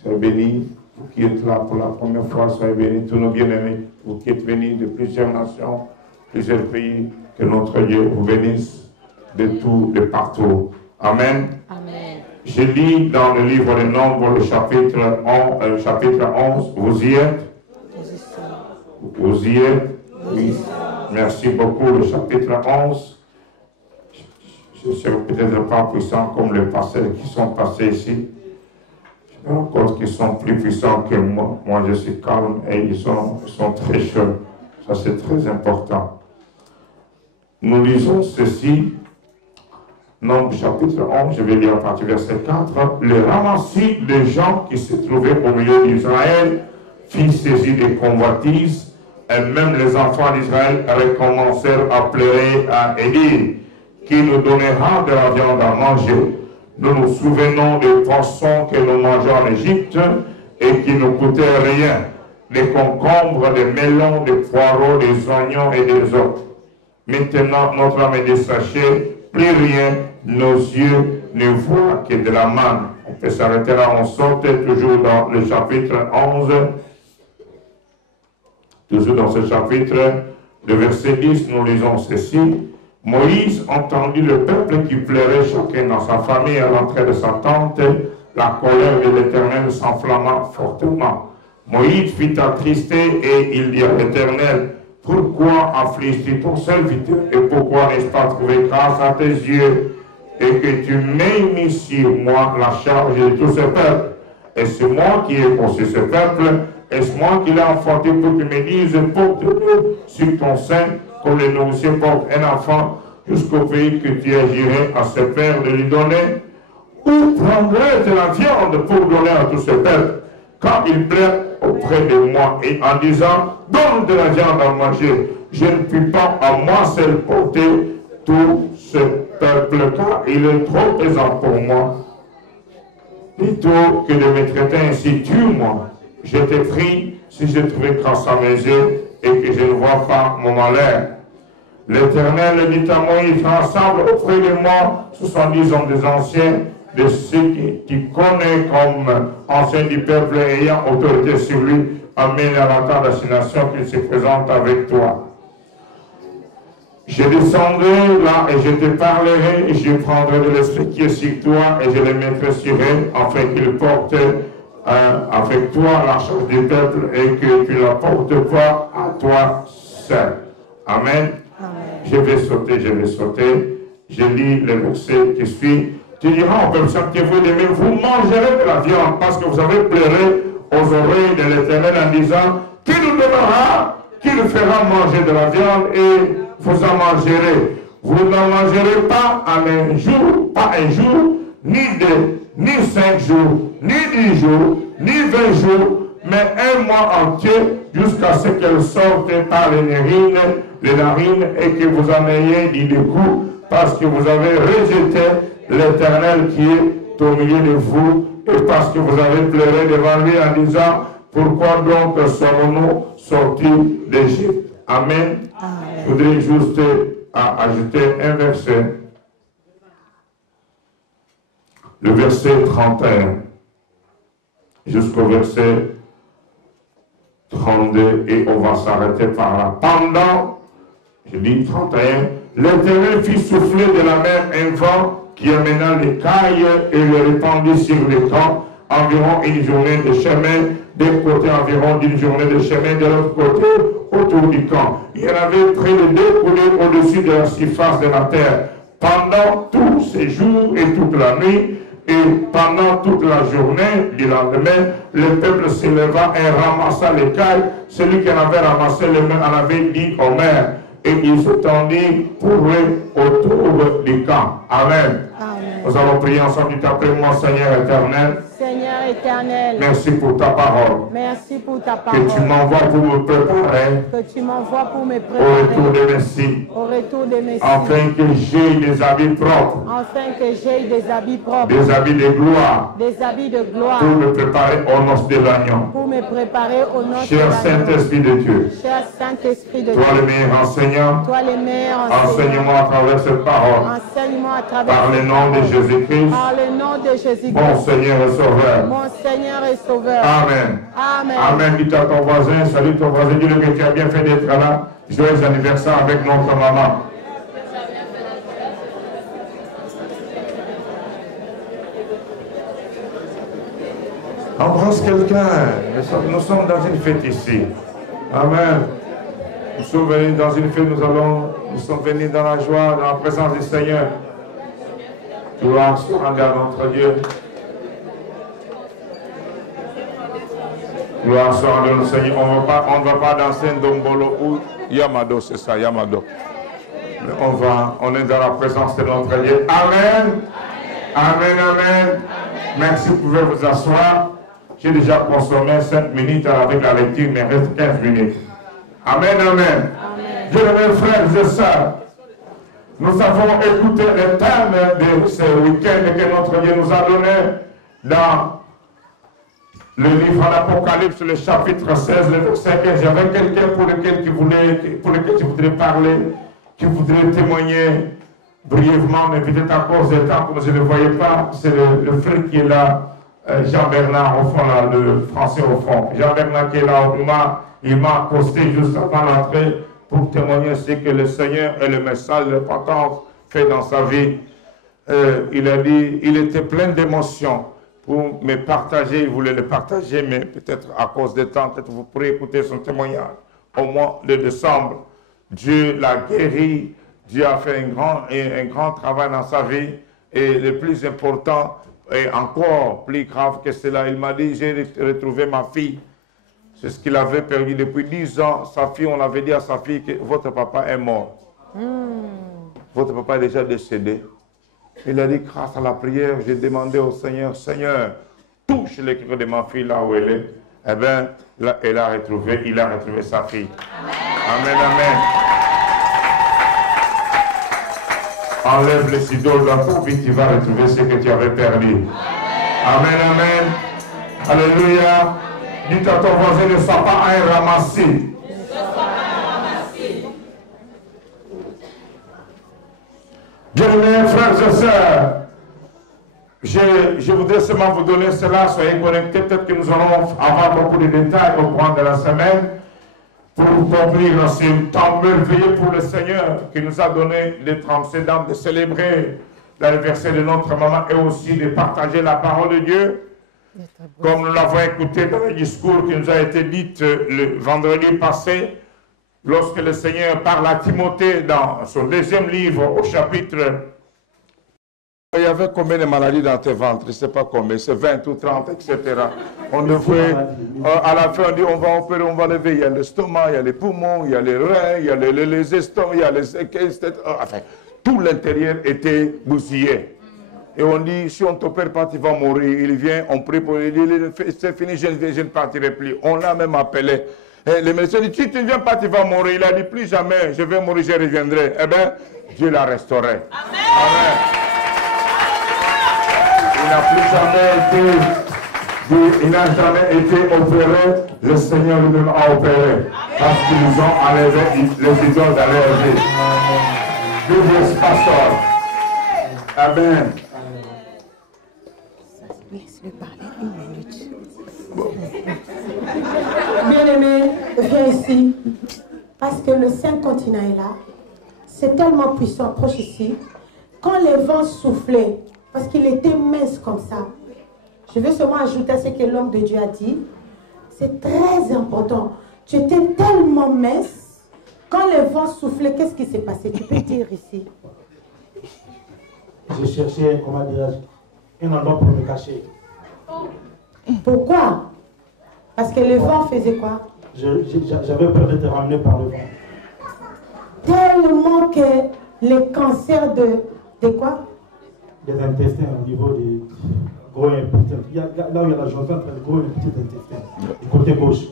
Soyez bénis, vous qui êtes là pour la première fois. Soyez bénis, tous nos bien-aimés, vous qui êtes venus de plusieurs nations, plusieurs pays. Que notre Dieu vous bénisse de tout, de partout. Amen. Amen. Je lis dans le livre des Nombres, le chapitre 11. Vous y êtes? Vous y êtes? Oui. Merci beaucoup. Le chapitre 11. Je ne serai peut-être pas puissant comme les pasteurs qui sont passés ici. Je me rends compte qu'ils sont plus puissants que moi. Moi, je suis calme et ils sont très chauds. Ça, c'est très important. Nous lisons ceci. Nombre chapitre 11, je vais lire à partir du verset 4. Le ramassis des gens qui se trouvaient au milieu d'Israël fit saisir des convoitises, et même les enfants d'Israël recommencèrent à pleurer, à dire, qui nous donnera de la viande à manger. Nous nous souvenons des poissons que nous mangeons en Égypte et qui ne coûtaient rien, des concombres, des melons, des poireaux, des oignons et des autres. Maintenant, notre âme est dessachée, plus rien, nos yeux ne voient que de la manne. On peut s'arrêter là, on saute toujours dans le chapitre 11. Toujours dans ce chapitre, le verset 10, nous lisons ceci. Moïse entendit le peuple qui pleurait chacun dans sa famille à l'entrée de sa tente. La colère de l'Éternel s'enflamma fortement. Moïse fut attristé et il dit à l'Éternel, pourquoi affliges-tu ton serviteur et pourquoi n'ai-je pas trouvé grâce à tes yeux et que tu m'aies mis sur moi la charge de tout ce peuple? Est-ce moi qui ai conçu ce peuple? Est-ce moi qui l'ai enfanté pour que tu me dises, porte-le sur ton sein comme les nourriciers portent un enfant jusqu'au pays que tu agirais à ce père de lui donner? Où prendrais-tu la viande pour donner à tout ce peuple quand il pleure auprès de moi et en disant, donne de la viande à manger, je ne puis pas à moi seul porter tout ce peuple car il est trop pesant pour moi. Plutôt que de me traiter ainsi, tue-moi. Je te prie si j'ai trouvé grâce à mes yeux et que je ne vois pas mon malheur. L'Éternel dit à Moïse, rassemble auprès de moi 70 hommes des anciens, de ceux que tu connais comme anciens du peuple ayant autorité sur lui, amène à la tente d'assignation qu'il se présente avec toi. Je descendrai là et je te parlerai, et je prendrai de l'esprit qui est sur toi et je le mettrai sur eux, afin qu'il porte avec toi la charge du peuple et que tu ne la portes pas à toi seul. Amen. Amen. Je vais sauter. Je lis le verset qui suit. Tu diras au peuple que vous aimez, vous mangerez de la viande parce que vous avez pleuré aux oreilles de l'Éternel en disant, qui nous donnera, qui nous fera manger de la viande et vous en mangerez. Vous n'en mangerez pas en un jour, ni 5 jours, ni 10 jours, ni 20 jours, mais un mois entier jusqu'à ce qu'elle sorte par les narines et que vous en ayez du dégoût parce que vous avez rejeté l'Éternel qui est au milieu de vous et parce que vous avez pleuré devant lui en disant, pourquoi donc sommes-nous sortis d'Égypte? Amen. Amen. Je voudrais juste ajouter un verset. Le verset 31 jusqu'au verset 32 et on va s'arrêter par là. Pendant, je dis 31, l'Éternel fit souffler de la mer un vent qui amena l'écaille et le répandit sur les camps, environ une journée de chemin, d'un côté environ d'une journée de chemin, de l'autre côté autour du camp. Il y en avait près de 2 coulées au-dessus de la surface de la terre. Pendant tous ces jours et toute la nuit, et pendant toute la journée du lendemain, le peuple se leva et ramassa l'écaille. Celui qui en avait ramassé les mains en avait dit au maire. Et il s'étendit pour eux autour du camp. Amen. Amen. Nous allons prier ensemble. Dites après moi, Seigneur éternel. Seigneur éternel. Merci pour ta parole. Merci pour ta parole. Que tu m'envoies pour me préparer. Que tu m'envoies pour me Au préparer. retour des Messies. Au retour des Messies. Afin que j'aie des habits propres. Afin que j'aie des habits propres. Des habits de gloire. Des habits de gloire. Pour me préparer aux noces de l'agneau. Pour me préparer aux noces de Cher l'agneau. Saint-Esprit de Dieu. Cher Saint-Esprit de Toi Dieu. le meilleur enseignant. Toi les meilleurs Enseigne-moi à travers cette parole. Enseigne-moi à travers Par le cette nom de parole. Jésus-Christ. Par le nom de Jésus-Christ. Mon Seigneur et Sauveur. Mon Seigneur et Sauveur. Amen. Amen. Amen. Dis à ton voisin, salut ton voisin, dis-le que tu as bien fait d'être là. Joyeux anniversaire avec notre maman. Embrasse quelqu'un. Nous sommes dans une fête ici. Amen. Nous sommes venus dans une fête, nous sommes venus dans la joie, dans la présence du Seigneur. Gloire soit rendue à notre Dieu. Gloire soit rendue à notre Seigneur. On ne va pas danser un dombolo ou Yamado, c'est ça, Yamado. Mais on est dans la présence de notre Dieu. Amen. Amen, amen. Merci, vous pouvez vous asseoir. J'ai déjà consommé 5 minutes avec la lecture, mais il reste 15 minutes. Amen, amen. Bien-aimés frères et sœurs, nous avons écouté le thème de ce week-end que notre Dieu nous a donné dans le livre de l'Apocalypse, le chapitre 16, le verset 15. J'avais quelqu'un pour lequel je voudrais parler, qui voudrait témoigner brièvement, mais peut-être à cause du temps, comme je ne le voyais pas, c'est le frère qui est là, Jean-Bernard au fond, là, le français au fond. Jean-Bernard qui est là, il m'a accosté juste avant l'entrée pour témoigner ce que le Seigneur et le message de repentance fait dans sa vie. Il a dit, il était plein d'émotions pour me partager, il voulait le partager, mais peut-être à cause du temps, peut-être vous pourrez écouter son témoignage. Au mois de décembre, Dieu l'a guéri, Dieu a fait un grand travail dans sa vie, et le plus important, et encore plus grave que cela, il m'a dit, j'ai retrouvé ma fille. C'est ce qu'il avait perdu depuis 10 ans. Sa fille, on avait dit à sa fille que votre papa est mort. Votre papa est déjà décédé. Il a dit, grâce à la prière, j'ai demandé au Seigneur, Seigneur, touche le cœur de ma fille là où elle est. Eh bien, là, il a retrouvé sa fille. Amen, amen. Enlève les idoles dans ta vie, tu vas retrouver ce que tu avais perdu. Amen, amen. Alléluia. Dites à ton voisin, ne sois pas un ramassis. Bien-aimés frères et sœurs, je voudrais seulement vous donner cela, soyez connectés, peut-être que nous allons avoir beaucoup de détails au cours de la semaine pour conclure ce temps merveilleux pour le Seigneur qui nous a donné d'être en de célébrer l'anniversaire de notre maman et aussi de partager la parole de Dieu. Comme nous l'avons écouté dans le discours qui nous a été dit le vendredi passé, lorsque le Seigneur parle à Timothée dans son deuxième livre au chapitre. Il y avait combien de maladies dans tes ventres? Je ne sais pas combien, c'est 20 ou 30, etc. On devrait, à la fin, on dit on va opérer, on va lever. Il y a l'estomac, il y a les poumons, il y a les reins, il y a les estomacs, il y a les écailles, enfin, tout l'intérieur était bousillé. Et on dit, si on ne t'opère pas, tu vas mourir. Il vient, on prie pour lui, c'est fini, je ne partirai plus. On l'a même appelé. Et le médecin dit, si tu ne viens pas, tu vas mourir. Il a dit, plus jamais, je vais mourir, je reviendrai. Eh bien, Dieu l'a restauré. Amen. Amen. Il n'a jamais été opéré, le Seigneur lui-même a opéré. Parce qu'ils ont enlevé les idoles dans leur vie. Bible pasteur. Amen. Laisse-le parler une minute. Bien-aimé, viens ici. Parce que le Saint-Continent est là. C'est tellement puissant, proche ici. Quand les vents soufflaient, parce qu'il était mince comme ça, je veux seulement ajouter à ce que l'homme de Dieu a dit. C'est très important. Tu étais tellement mince. Quand les vents soufflaient, qu'est-ce qui s'est passé? Tu peux dire ici. J'ai cherché, comment dirais-je, un endroit pour me cacher. Pourquoi? Parce que le vent faisait quoi? J'avais peur d'être ramené par le vent. Tellement que les cancers de quoi? Des intestins au niveau gros et petit. Là où il y a la jonction entre le gros et le petit intestin, du côté gauche.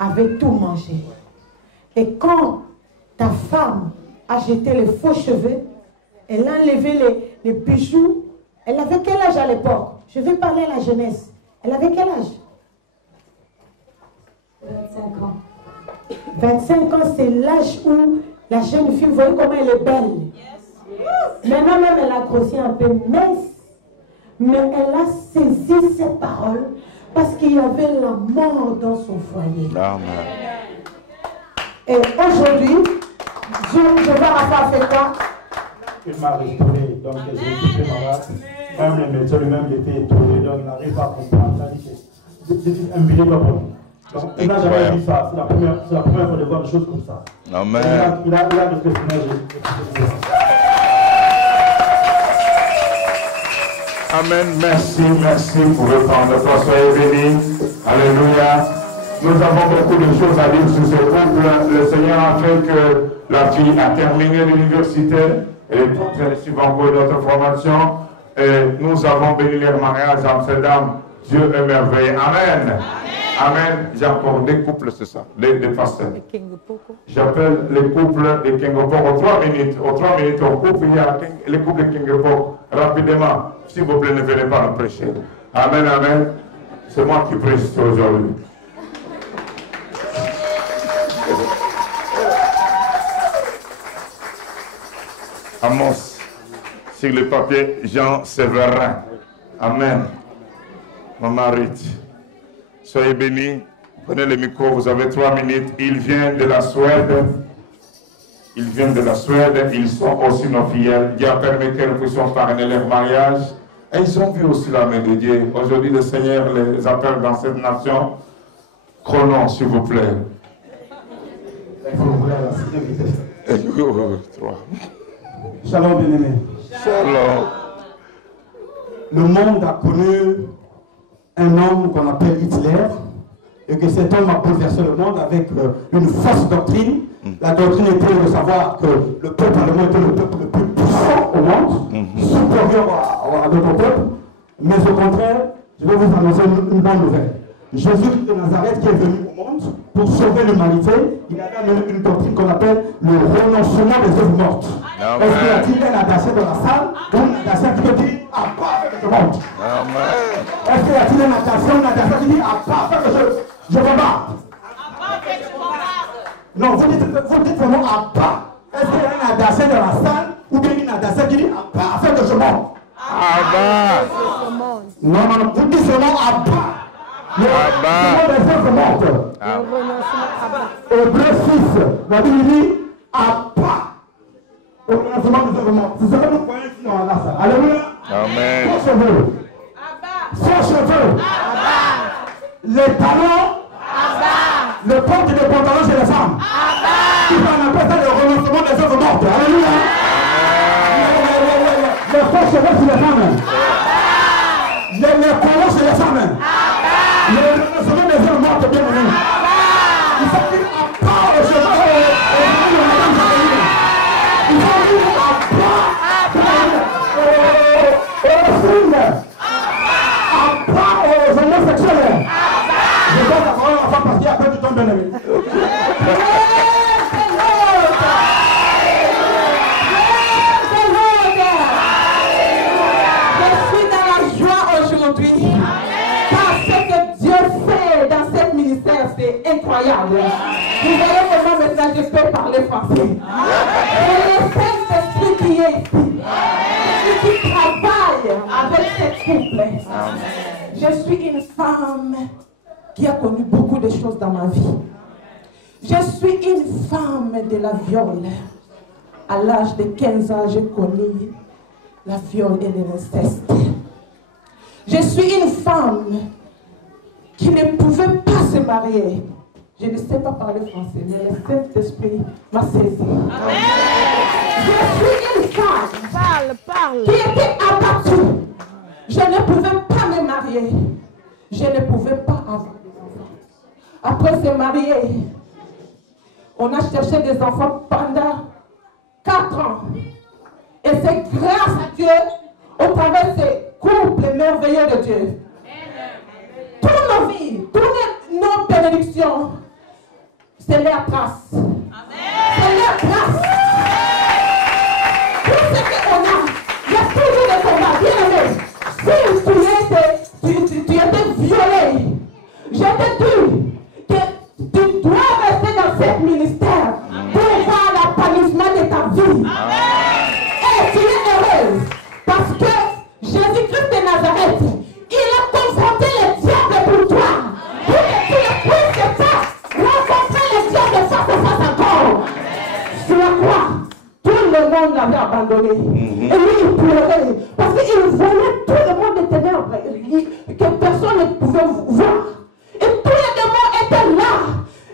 Avait tout mangé. Et quand ta femme a jeté les faux cheveux, elle a enlevé les bijoux. Elle avait quel âge à l'époque? Je vais parler à la jeunesse. Elle avait quel âge? 25 ans. 25 ans, c'est l'âge où la jeune fille, vous voyez comment elle est belle. Maintenant même, elle a grossi un peu mince. Mais elle a saisi ces paroles parce qu'il y avait la mort dans son foyer. Amen. Et aujourd'hui, je vais avoir fait quoi? Il m'a restauré, donc j'ai été malade. Même les médecins lui-même étaient étonnés, donc il n'arrive pas à comprendre. Il a dit que c'est unbelievable. Donc il n'a jamais vu ça. C'est la première fois de voir des choses comme ça. Amen. Il a resté Amen. Merci pour le temps de toi. Soyez bénis. Alléluia. Nous avons beaucoup de choses à dire sur ce couple. Le Seigneur a fait que la fille a terminé l'université. Elle est en train de suivre encore d'autres formations. Et nous avons béni leur mariage à Amsterdam. Dieu est merveilleux. Amen. Amen. J'ai encore des couples, c'est ça, des pasteurs. J'appelle les couples de Kengopoko. Aux 3 minutes, au couple, il y a les couples de Kengopoko. Rapidement, s'il vous plaît, ne venez pas nous prêcher. Amen, amen. C'est moi qui prêche aujourd'hui. Amos, sur le papier, Jean Séverin. Amen. Maman Ruth, soyez bénis. Prenez le micro, vous avez 3 minutes. Ils viennent de la Suède. Ils sont aussi nos fidèles. Dieu a permis que nous puissions parrainer leur mariage. Et ils ont vu aussi la main de Dieu. Aujourd'hui, le Seigneur les appelle dans cette nation. Chronon, s'il vous plaît. Il faut ouvrir la sécurité. 3. Shalom, bien-aimé. Shalom. Le monde a connu un homme qu'on appelle Hitler, et que cet homme a bouleversé le monde avec une fausse doctrine. La doctrine était de savoir que le peuple allemand était le peuple le plus puissant au monde, supérieur à d'autres peuples. Mais au contraire, je vais vous annoncer une bonne nouvelle. Jésus de Nazareth qui est venu au monde pour sauver l'humanité, il avait amené une doctrine qu'on appelle le renoncement des œuvres mortes. Est-ce qu'il y a-t-il un adversaire dans la salle ou un adversaire qui peut dire à part avec le monde? Est-ce qu'il y a-t-il un adversaire qui dit à part avec je bombarde? Non, vous dites vraiment à part. Est-ce qu'il y a un adversaire dans la salle ou bien un adversaire qui dit à part avec que je monte? Non, vous dites seulement à part. Le renoncement des œuvres mortes. Hébreu 6, la Bible dit à part. Le renoncement des œuvres mortes. C'est ce que nous voyons ici dans la salle. Alléluia. Amen. Sans cheveux. Sans cheveux. Les talons. Le porte des pantalons chez les femmes. On appelle ça le renoncement des œuvres mortes. Alléluia. Les faux cheveux chez les femmes. Les colons chez les femmes. Le renoncement des œuvres mortes, bien aimé. Il faut dire à part le cheveu. Il faut dire à part aux homosexuels. Je dois avoir la femme parce qu'il y a peu de temps bien aimé. Je suis dans la joie aujourd'hui parce que Dieu fait dans ce ministère, c'est incroyable. Vous voyez comment maintenant je peux parler français. C'est le Saint-Esprit qui est ici et qui travaille avec cette couple. Je suis une femme qui a connu beaucoup de choses dans ma vie. Je suis une femme de la viole. À l'âge de 15 ans, j'ai connu la viole et l'inceste. Je suis une femme qui ne pouvait pas se marier. Je ne sais pas parler français, mais le Saint-Esprit m'a saisi. Je suis une femme qui était abattue. Je ne pouvais pas me marier. Je ne pouvais pas avoir des enfants. Après se marier, on a cherché des enfants pendant 4 ans. Et c'est grâce à Dieu, au travers de ces couple merveilleux de Dieu. Toutes nos vies, toutes nos bénédictions, c'est leur grâce. C'est leur grâce. Tout ce qu'on a, il y a toujours des combats. Bien aimé, si tu étais violé, je te dis que tu dois rester dans ce ministère pour voir l'apanissement de ta vie. Et tu es heureuse parce que Jésus-Christ de Nazareth, il a confronté les diables pour toi. Pour que tu ne puisses pas rencontrer les diables face à face encore. Sur la croix, tout le monde l'avait abandonné. Et lui, il pleurait parce qu'il voyait tout le monde des ténèbres que personne ne pouvait voir. Et tous les démons étaient là.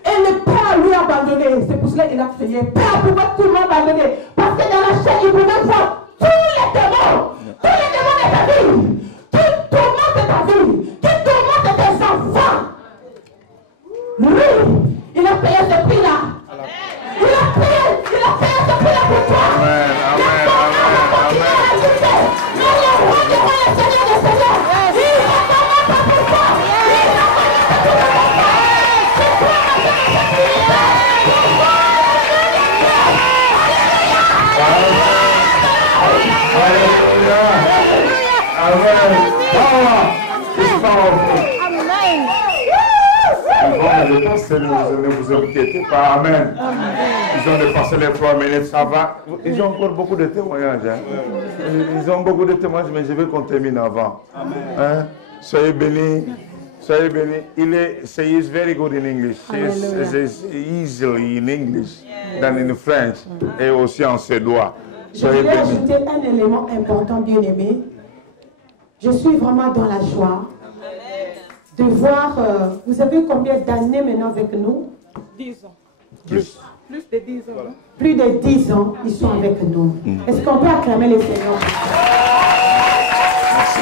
Et le Père lui a abandonné. C'est pour cela qu'il a crié, Père, pourquoi tu m'as abandonné? Parce que dans la chair, il pouvait voir tous les démons de ta vie, qui tourmentent ta vie, qui tourmentent tes enfants. Lui, il a payé ce prix-là. Il a payé ce prix-là pour toi. Amen, amen, amen, amen. Mais le roi des rois, le Seigneur des seigneurs, il ne commence pas pour toi. Il ne commence pas pour toi. C'est toi ne vous inquiétez pas. Amen. Ils ont dépassé les 3 minutes, ça va. Ils ont encore beaucoup de témoignages. Hein? Ils ont beaucoup de témoignages, mais je veux qu'on termine avant. Hein? Soyez bénis. Soyez bénis. He is very good in English. He's easily in English than in French. Et aussi en suédois. Je voulais ajouter un élément important, bien aimé. Je suis vraiment dans la joie de voir, vous savez combien d'années maintenant avec nous? 10 ans. Plus de 10 ans. Voilà. Plus de 10 ans, ils sont avec nous. Est-ce qu'on peut acclamer les Seigneurs? Merci.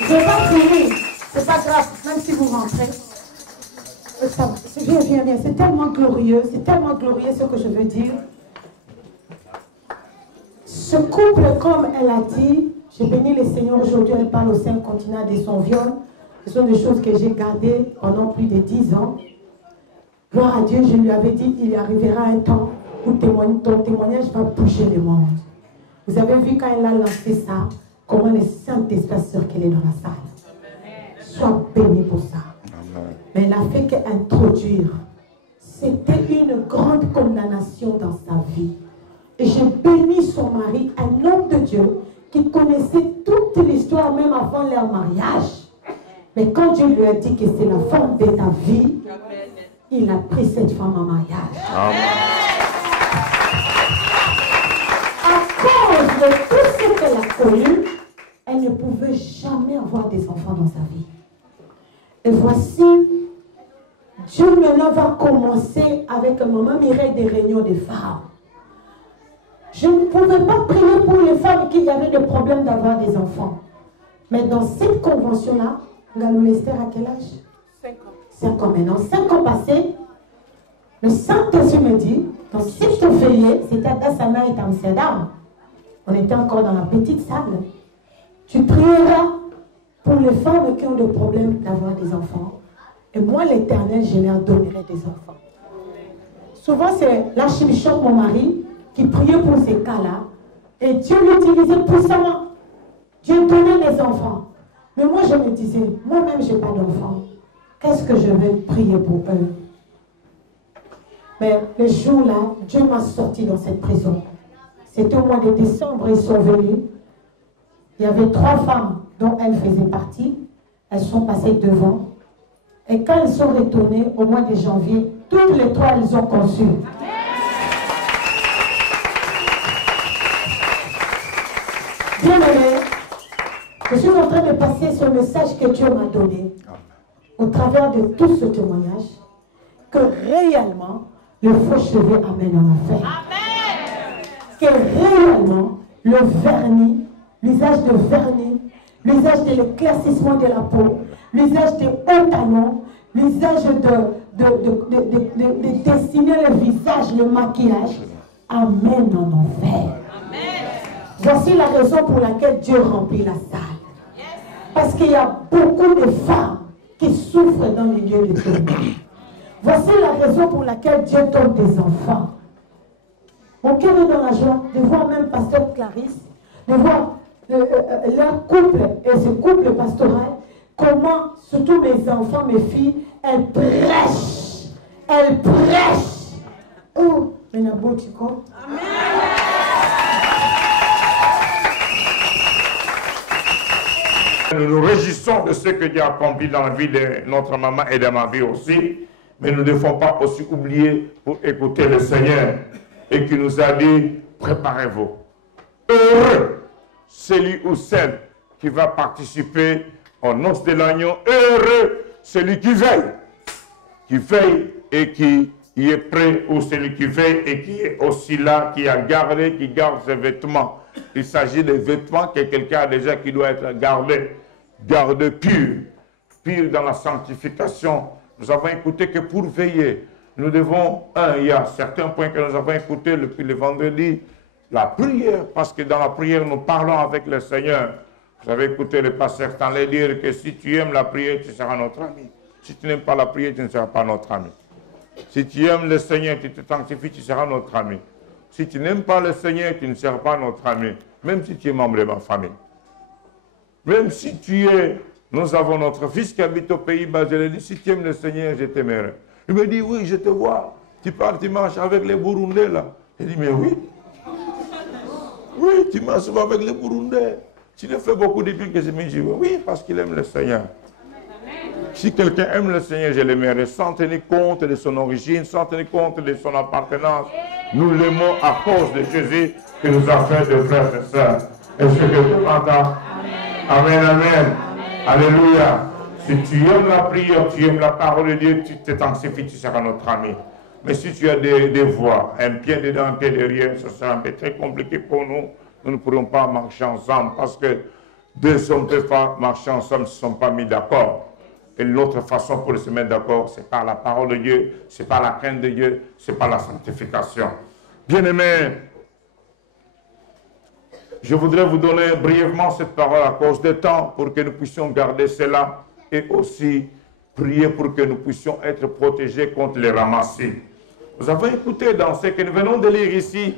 Je n'ai pas fini. C'est pas grave, même si vous rentrez. Viens. C'est tellement glorieux ce que je veux dire. Ce couple, comme elle a dit, j'ai béni le Seigneur aujourd'hui, elle parle aux 5 continents de son viol. Ce sont des choses que j'ai gardées pendant plus de 10 ans. Gloire à Dieu, je lui avais dit, il y arrivera un temps où ton témoignage va bouger le monde. Vous avez vu quand elle a lancé ça, comment le Saint-Esprit a circulé dans la salle. Sois béni pour ça. Mais elle a fait qu'introduire. C'était une grande condamnation dans sa vie. Et j'ai béni son mari, un homme de Dieu, qui connaissait toute l'histoire même avant leur mariage. Mais quand Dieu lui a dit que c'est la femme de ta vie, il a pris cette femme en mariage. À cause de tout ce qu'elle a connu, elle ne pouvait jamais avoir des enfants dans sa vie. Et voici, Dieu maintenant va commencer avec maman Mireille des réunions des femmes. Je ne pouvais pas prier pour les femmes qui avaient des problèmes d'avoir des enfants. Mais dans cette convention-là, Galou Lester à quel âge? 5 ans. 5 ans maintenant. 5 ans passés, le Saint-Esprit me dit, dans cette veillée, c'était à Dassana et à Amsterdam. On était encore dans la petite salle. Tu prieras pour les femmes qui ont des problèmes d'avoir des enfants. Et moi, l'Éternel, je leur donnerai des enfants. Souvent, c'est l'archbishop, mon mari, qui priait pour ces cas-là. Et Dieu l'utilisait puissamment. Dieu donnait des enfants. Mais moi, je me disais, moi-même, je n'ai pas d'enfants. Qu'est-ce que je vais prier pour eux? Mais le jour-là, Dieu m'a sorti dans cette prison. C'était au mois de décembre, ils sont venus. Il y avait 3 femmes dont elles faisaient partie. Elles sont passées devant. Et quand elles sont retournées au mois de janvier, toutes les 3, elles ont conçu. Bien aimé, je suis en train de passer ce message que Dieu m'a donné au travers de tout ce témoignage, que réellement le faux cheveu amène en enfer. Que réellement le vernis, l'usage de vernis, l'usage de l'éclaircissement de la peau, l'usage de hauts talons, l'usage de dessiner le visage, le maquillage, amène en enfer. Voici la raison pour laquelle Dieu remplit la salle. Parce qu'il y a beaucoup de femmes qui souffrent dans les lieux de Dieu. Voici la raison pour laquelle Dieu donne des enfants. Mon cœur est dans la joie de voir même Pasteur Clarisse, de voir leur couple et ce couple pastoral, comment, surtout mes enfants, mes filles, elles prêchent. Elles prêchent. Oh, mais Nabo, tu crois? Amen. Nous nous réjouissons de ce que Dieu a accompli dans la vie de notre maman et de ma vie aussi. Mais nous ne devons pas aussi oublier pour écouter le Seigneur et qui nous a dit, préparez-vous. Heureux celui ou celle qui va participer aux noces de l'agneau. Heureux celui qui veille et qui y est prêt, ou celui qui veille et qui est aussi là, qui a gardé, qui garde ses vêtements. Il s'agit des vêtements que quelqu'un a déjà qui doit être gardé pur dans la sanctification. Nous avons écouté que pour veiller, nous devons, il y a certains points que nous avons écoutés depuis le vendredi, la prière, parce que dans la prière, nous parlons avec le Seigneur. Vous avez écouté le pasteur Stanley dire que si tu aimes la prière, tu seras notre ami. Si tu n'aimes pas la prière, tu ne seras pas notre ami. Si tu aimes le Seigneur, tu te sanctifies, tu seras notre ami. Si tu n'aimes pas le Seigneur, tu ne seras pas notre ami, même si tu es membre de ma famille. Même si tu es, nous avons notre fils qui habite au Pays-Bas, je lui ai dit, si tu aimes le Seigneur, je t'aimerai. Il me dit, oui, je te vois. Tu pars, tu marches avec les Burundais là. Il dit, mais oui. Oui, tu marches souvent avec les Burundais. Tu ne fais beaucoup de trucs que je me dis, oui, parce qu'il aime le Seigneur. Si quelqu'un aime le Seigneur, je l'aimerai sans tenir compte de son origine, sans tenir compte de son appartenance. Nous l'aimons à cause de Jésus qui nous a fait de frères et sœurs. Est-ce que tu m'entends? Amen, amen. Alléluia. Si tu aimes la prière, tu aimes la parole de Dieu, tu te sanctifies, tu seras notre ami. Mais si tu as des voies, un pied dedans, un pied derrière, ce sera un peu très compliqué pour nous. Nous ne pourrons pas marcher ensemble parce que deux hommes peuvent pas marcher ensemble, ils ne sont pas mis d'accord. Et l'autre façon pour se mettre d'accord, c'est par la parole de Dieu, c'est par la crainte de Dieu, c'est par la sanctification. Bien-aimés, je voudrais vous donner brièvement cette parole à cause du temps pour que nous puissions garder cela et aussi prier pour que nous puissions être protégés contre les ramassis. Nous avons écouté dans ce que nous venons de lire ici,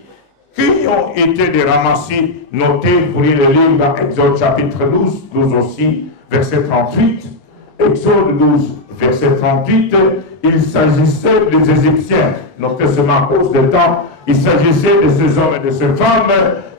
qui ont été des ramassis notés, vous pourriez le lire dans Exode chapitre 12, 12 aussi, verset 38. Exode 12, verset 38, il s'agissait des Égyptiens, notez seulement à cause du temps, il s'agissait de ces hommes et de ces femmes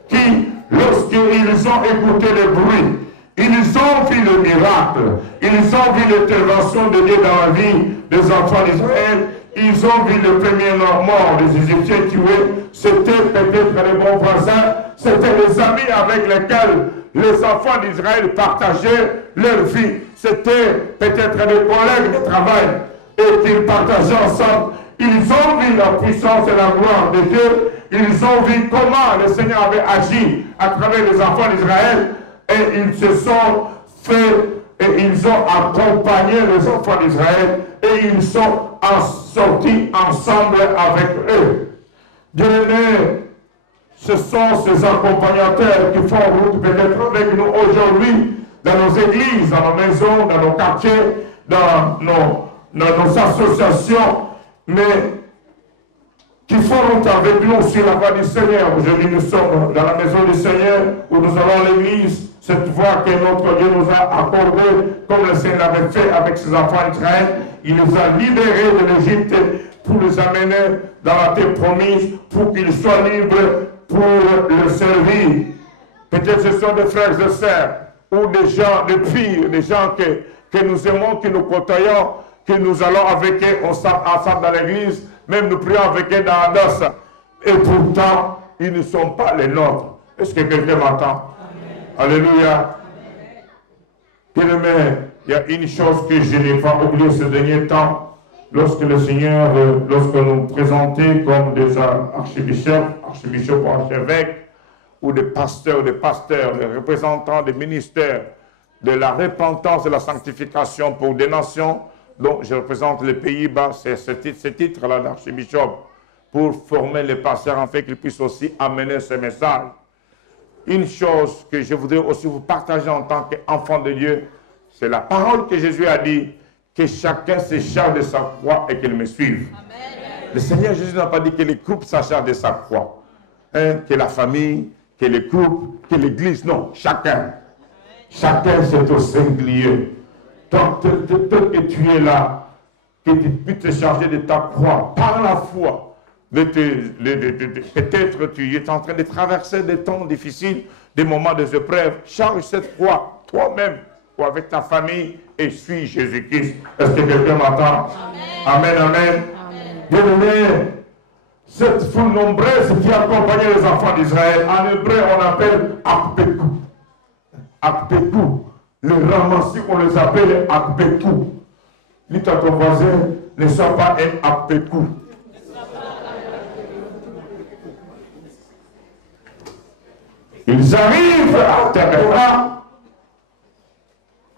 qui, lorsqu'ils ont écouté le bruit, ils ont vu le miracle, ils ont vu l'intervention de Dieu dans la vie des enfants d'Israël, ils ont vu le premier mort des Égyptiens tués, c'était peut-être les bons voisins, c'était les amis avec lesquels les enfants d'Israël partageaient leur vie. C'était peut-être des collègues de travail et qu'ils partageaient ensemble. Ils ont vu la puissance et la gloire de Dieu. Ils ont vu comment le Seigneur avait agi à travers les enfants d'Israël. Et ils se sont fait, et ils ont accompagné les enfants d'Israël. Et ils sont sortis ensemble avec eux. Bien-aimés, ce sont ces accompagnateurs qui font route peut-être avec nous aujourd'hui, dans nos églises, dans nos maisons, dans nos quartiers, dans nos associations, mais qui font route avec nous sur la voie du Seigneur. Aujourd'hui, nous sommes dans la maison du Seigneur, où nous avons l'église, cette voie que notre Dieu nous a accordée, comme le Seigneur l'avait fait avec ses enfants d'Israël. Il nous a libérés de l'Égypte pour les amener dans la terre promise, pour qu'ils soient libres pour le servir. Peut-être ce sont des frères et sœurs, ou des gens de pire, des gens que nous aimons, que nous côtoyons, que nous allons avec eux ensemble dans l'église, même nous prions avec eux dans la danse. Et pourtant, ils ne sont pas les nôtres. Est-ce que quelqu'un m'entend? Alléluia. Bien-aimé, il y a une chose que je n'ai pas oubliée ce dernier temps. Lorsque le Seigneur, lorsque nous présentons comme des archibishops ou archevêques, ou des pasteurs, des représentants des ministères de la repentance et de la sanctification pour des nations, dont je représente les Pays-Bas, c'est ce titre-là d'archibishop, pour former les pasteurs en fait qu'ils puissent aussi amener ce message. une chose que je voudrais aussi vous partager en tant qu'enfant de Dieu, c'est la parole que Jésus a dit, que chacun se charge de sa croix et qu'il me suive. Amen. Le Seigneur Jésus n'a pas dit que les groupes se chargent de sa croix, hein, que la famille, que les groupes, que l'église, non, chacun. Amen. Chacun c'est au singulier. Tant que tu es là, que tu puisses te charger de ta croix par la foi. Peut-être tu es en train de traverser des temps difficiles, des moments de épreuves. Charge cette croix toi-même ou avec ta famille et suis Jésus-Christ. Est-ce que quelqu'un m'entend? Amen, amen. Bien-aimé, cette foule nombreuse qui accompagnait les enfants d'Israël, en hébreu on appelle Akpekou. Akpekou. Le ramassis, on les appelle Akpekou. Dis à ton voisin, ne sois pas un Akpekou. Ils arrivent à Terre.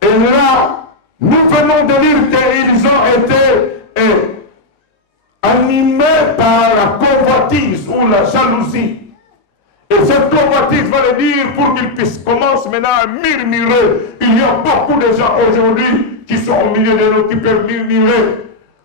Et là, nous venons de dire qu'ils ont été animés par la convoitise ou la jalousie. Et cette convoitise va le dire pour qu'ils puissent commencer maintenant à murmurer. Il y a beaucoup de gens aujourd'hui qui sont au milieu de nous qui peuvent murmurer.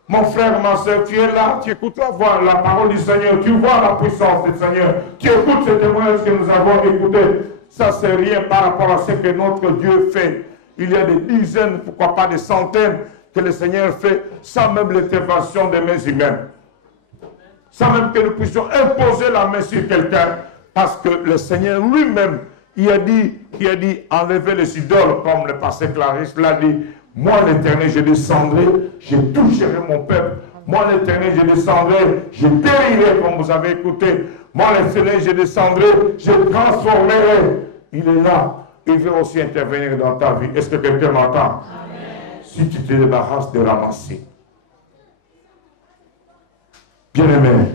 Mon frère, ma soeur, tu es là, tu écoutes la voix, la parole du Seigneur, tu vois la puissance du Seigneur, tu écoutes ce témoignage que nous avons écouté. Ça, c'est rien par rapport à ce que notre Dieu fait. Il y a des dizaines, pourquoi pas des centaines, que le Seigneur fait sans même l'intervention des mains humaines. Sans même que nous puissions imposer la main sur quelqu'un. Parce que le Seigneur lui-même, il a dit, enlevez les idoles, comme le pasteur Clarisse l'a dit. Moi, l'Éternel, je descendrai, je toucherai mon peuple. Moi, l'Éternel, je descendrai, je guérirai, comme vous avez écouté. Moi, l'Éternel, je descendrai, je transformerai. Il est là. Il veut aussi intervenir dans ta vie. Est-ce que quelqu'un m'entend? Si tu te débarrasses de ramasser. Bien-aimé,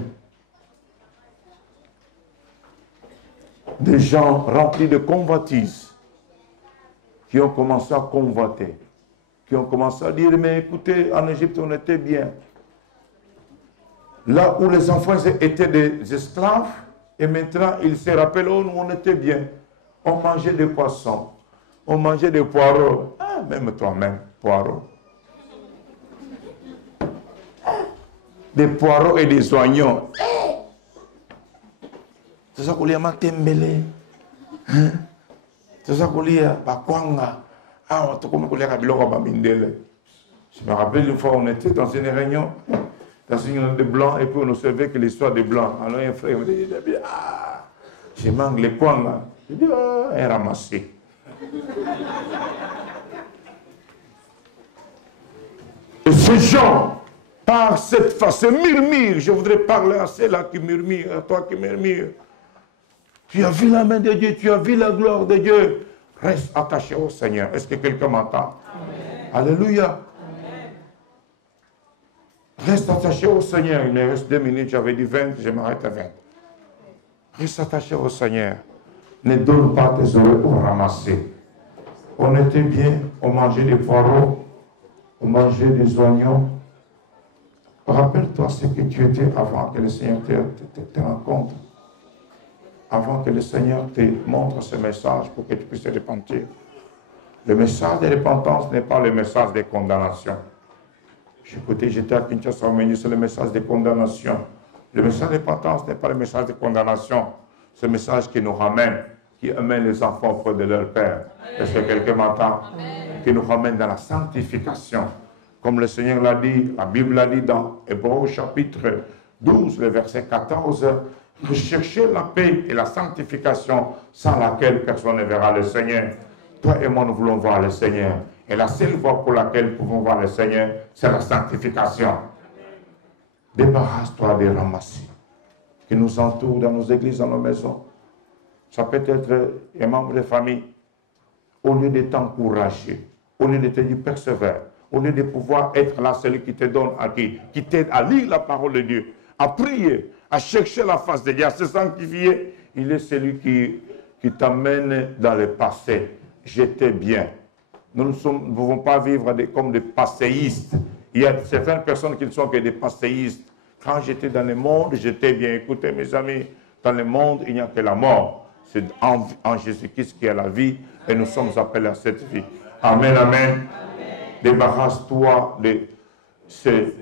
des gens remplis de convoitise qui ont commencé à convoiter, qui ont commencé à dire, mais écoutez, en Égypte, on était bien. Là où les enfants étaient des esclaves, et maintenant, ils se rappellent, oh, nous, on était bien. On mangeait des poissons, on mangeait des poireaux. Ah, même toi-même, poireaux. Des poireaux et des oignons. C'est ça qu'on dit à Matembele. C'est ça qu'on dit à Bakwanga. Ah, on te dit à Biloko Bamindele. Je me rappelle une fois, on était dans une réunion, dans une réunion de blancs, et puis on observait que l'histoire des blancs. Alors un frère me dit, ah, je manque les Kwanga. Je dis, ah, un ramassé. Et ces gens, par cette façon, murmurent. Je voudrais parler à ceux-là qui murmurent, à toi qui murmures. Tu as vu la main de Dieu, tu as vu la gloire de Dieu. Reste attaché au Seigneur. Est-ce que quelqu'un m'entend? Alléluia. Amen. Reste attaché au Seigneur. Il me reste 2 minutes, j'avais dit 20, je m'arrête à 20. Reste attaché au Seigneur. Ne donne pas tes oreilles pour ramasser. On était bien, on mangeait des poireaux, on mangeait des oignons. Rappelle-toi ce que tu étais avant que le Seigneur te rencontre. Avant que le Seigneur te montre ce message pour que tu puisses te repentir. Le message de repentance n'est pas le message de condamnation. J'étais à Kinshasa, c'est le message de condamnation. Le message de repentance n'est pas le message de condamnation. C'est le message qui nous ramène, qui amène les enfants auprès de leur Père. Est-ce que quelqu'un m'entend? Qui nous ramène dans la sanctification. Comme le Seigneur l'a dit, la Bible l'a dit dans Hébreux chapitre 12, le verset 14, recherchez la paix et la sanctification sans laquelle personne ne verra le Seigneur. Toi et moi, nous voulons voir le Seigneur. Et la seule voie pour laquelle nous pouvons voir le Seigneur, c'est la sanctification. Débarrasse-toi des ramassis qui nous entourent dans nos églises, dans nos maisons. Ça peut être un membre de famille. Au lieu de t'encourager, au lieu de te dire persévère, au lieu de pouvoir être là, celui qui te donne à qui t'aide à lire la parole de Dieu, à prier, à chercher la face de Dieu, à se sanctifier, il est celui qui t'amène dans le passé. J'étais bien. Nous ne pouvons pas vivre comme des passéistes. Il y a certaines personnes qui ne sont que des passéistes. Quand j'étais dans le monde, j'étais bien. Écoutez, mes amis, dans le monde, il n'y a que la mort. C'est en Jésus-Christ qui est la vie et nous sommes appelés à cette vie. Amen, amen. Débarrasse-toi de ces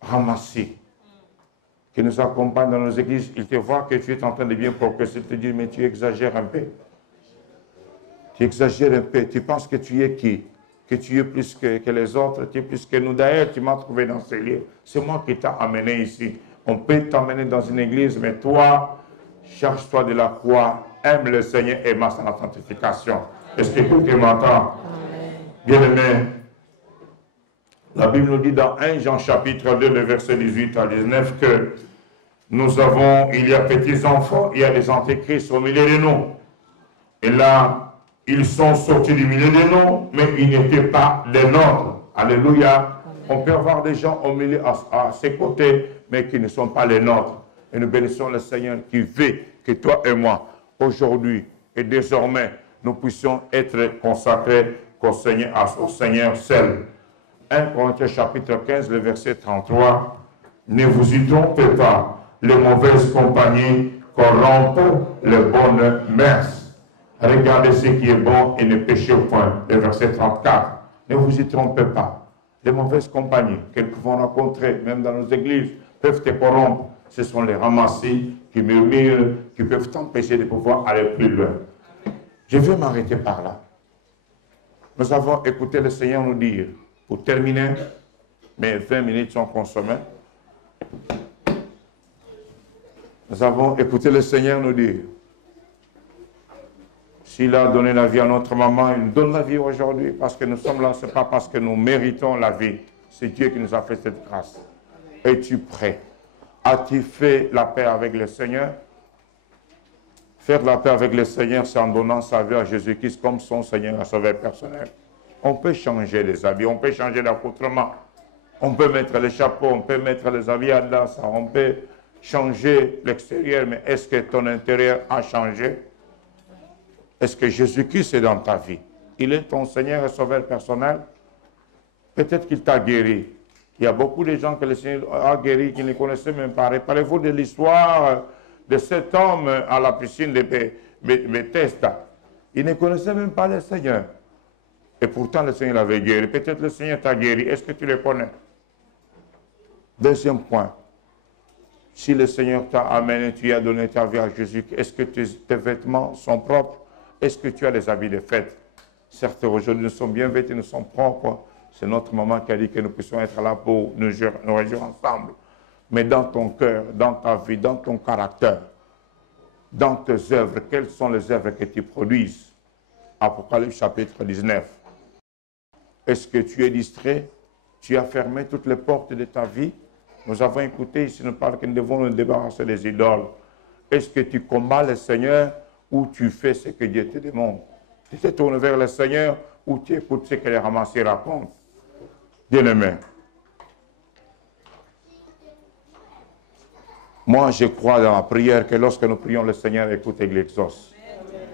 ramassis qui nous accompagnent dans nos églises. Ils te voient que tu es en train de bien progresser. Ils te disent, mais tu exagères un peu. Tu exagères un peu. Tu penses que tu es qui? Que tu es plus que les autres, tu es plus que nous. D'ailleurs, tu m'as trouvé dans ces lieux. C'est moi qui t'ai amené ici. On peut t'emmener dans une église, mais toi, cherche-toi de la croix, aime le Seigneur et marche dans la sanctification. Est-ce que quelqu'un m'entend? Bien-aimé, la Bible nous dit dans 1 Jean chapitre 2, le verset 18 à 19, que nous avons, il y a petits enfants, il y a des antéchrists au milieu de nous. Et là, ils sont sortis du milieu de nous, mais ils n'étaient pas des nôtres. Alléluia. On peut avoir des gens au milieu, à ses côtés, mais qui ne sont pas les nôtres. Et nous bénissons le Seigneur qui veut que toi et moi, aujourd'hui et désormais, nous puissions être consacrés au Seigneur seul. 1 Corinthiens chapitre 15, le verset 33. Ne vous y trompez pas, les mauvaises compagnies corrompent les bonnes mœurs. Regardez ce qui est bon et ne péchez point. Le verset 34. Ne vous y trompez pas. Les mauvaises compagnies que nous pouvons rencontrer, même dans nos églises, peuvent te corrompre. Ce sont les ramassis qui murmurent, qui peuvent t'empêcher de pouvoir aller plus loin. Je vais m'arrêter par là. Nous avons écouté le Seigneur nous dire, pour terminer, mes 20 minutes sont consommées. Nous avons écouté le Seigneur nous dire, s'il a donné la vie à notre maman, il nous donne la vie aujourd'hui, parce que nous sommes là, ce n'est pas parce que nous méritons la vie, c'est Dieu qui nous a fait cette grâce. Es-tu prêt? As-tu fait la paix avec le Seigneur? Faire la paix avec le Seigneur, c'est en donnant sa vie à Jésus-Christ comme son Seigneur et Sauveur personnel. On peut changer les habits, on peut changer l'accoutrement, on peut mettre les chapeaux, on peut mettre les habits à danse, on peut changer l'extérieur, mais est-ce que ton intérieur a changé? Est-ce que Jésus-Christ est dans ta vie? Il est ton Seigneur et Sauveur personnel? Peut-être qu'il t'a guéri. Il y a beaucoup de gens que le Seigneur a guéri qui ne connaissaient même pas. Rappelez-vous de l'histoire de cet homme à la piscine de Bethesda. Il ne connaissait même pas le Seigneur. Et pourtant, le Seigneur l'avait guéri. Peut-être le Seigneur t'a guéri. Est-ce que tu le connais? Deuxième point. Si le Seigneur t'a amené, tu as donné ta vie à Jésus, est-ce que tes vêtements sont propres? Est-ce que tu as des habits de fête? Certes, aujourd'hui, nous sommes bien vêtus, nous sommes propres. C'est notre maman qui a dit que nous puissions être là pour nous réjouir ensemble. Mais dans ton cœur, dans ta vie, dans ton caractère, dans tes œuvres, quelles sont les œuvres que tu produises? Apocalypse chapitre 19. Est-ce que tu es distrait? Tu as fermé toutes les portes de ta vie? Nous avons écouté ici, nous parle que nous devons nous débarrasser des idoles. Est-ce que tu combats le Seigneur ou tu fais ce que Dieu te demande? Tu te tournes vers le Seigneur ou tu écoutes ce que les ramassés racontent? Bien-aimé, moi je crois dans la prière que lorsque nous prions, le Seigneur écoute et il exauce.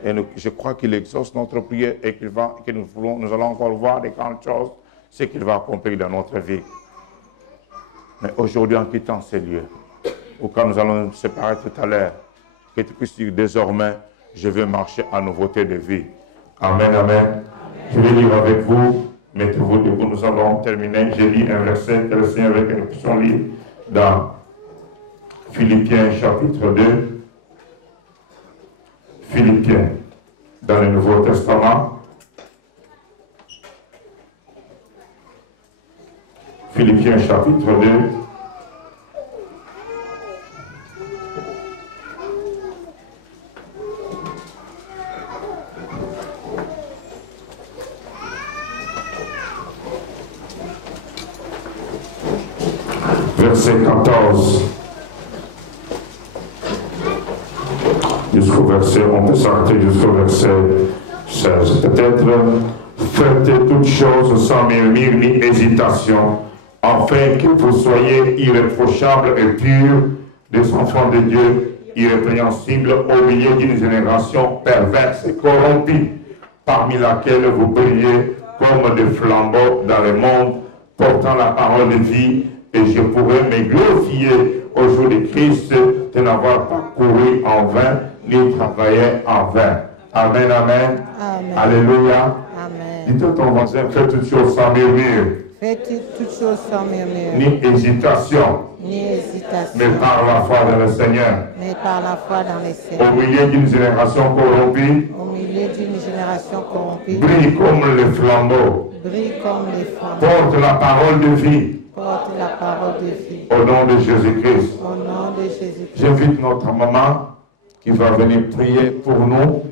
Et je crois qu'il exauce notre prière et que nous allons encore voir des grandes choses, ce qu'il va accomplir dans notre vie. Mais aujourd'hui, en quittant ces lieux, ou quand nous allons nous séparer tout à l'heure, que tu puisses dire désormais, je veux marcher en nouveauté de vie. Amen, amen. Je vais lire avec vous, mettez-vous debout, nous allons terminer. J'ai lu un verset que le Seigneur veut que nous puissions lire dans Philippiens chapitre 2. Philippiens, dans le Nouveau Testament. Philippiens chapitre 2. Verset 14. Jusqu'au verset, on peut s'arrêter jusqu'au verset 16. Peut-être, faites toutes choses sans murmure ni hésitation, afin que vous soyez irréprochables et purs, des enfants de Dieu, irrépréhensibles au milieu d'une génération perverse et corrompue, parmi laquelle vous brillez comme des flambeaux dans le monde, portant la parole de vie et je pourrai me glorifier au jour de Christ de n'avoir pas couru en vain ni travaillé en vain. Amen, amen. Amen. Alléluia. Amen. Dites à ton voisin, fais toutes choses sans murmure, Faites toutes choses sans murmure, ni hésitation, ni hésitation, mais par la foi dans le Seigneur. mais par la foi dans les Au Seigneurs. milieu d'une génération corrompue, Au milieu d'une génération corrompue, brille comme le flambeau, brille comme les flammes, porte la parole de vie porte la parole de vie. au nom de Jésus-Christ. Au nom de Jésus-Christ. J'invite notre maman qui va venir prier pour nous.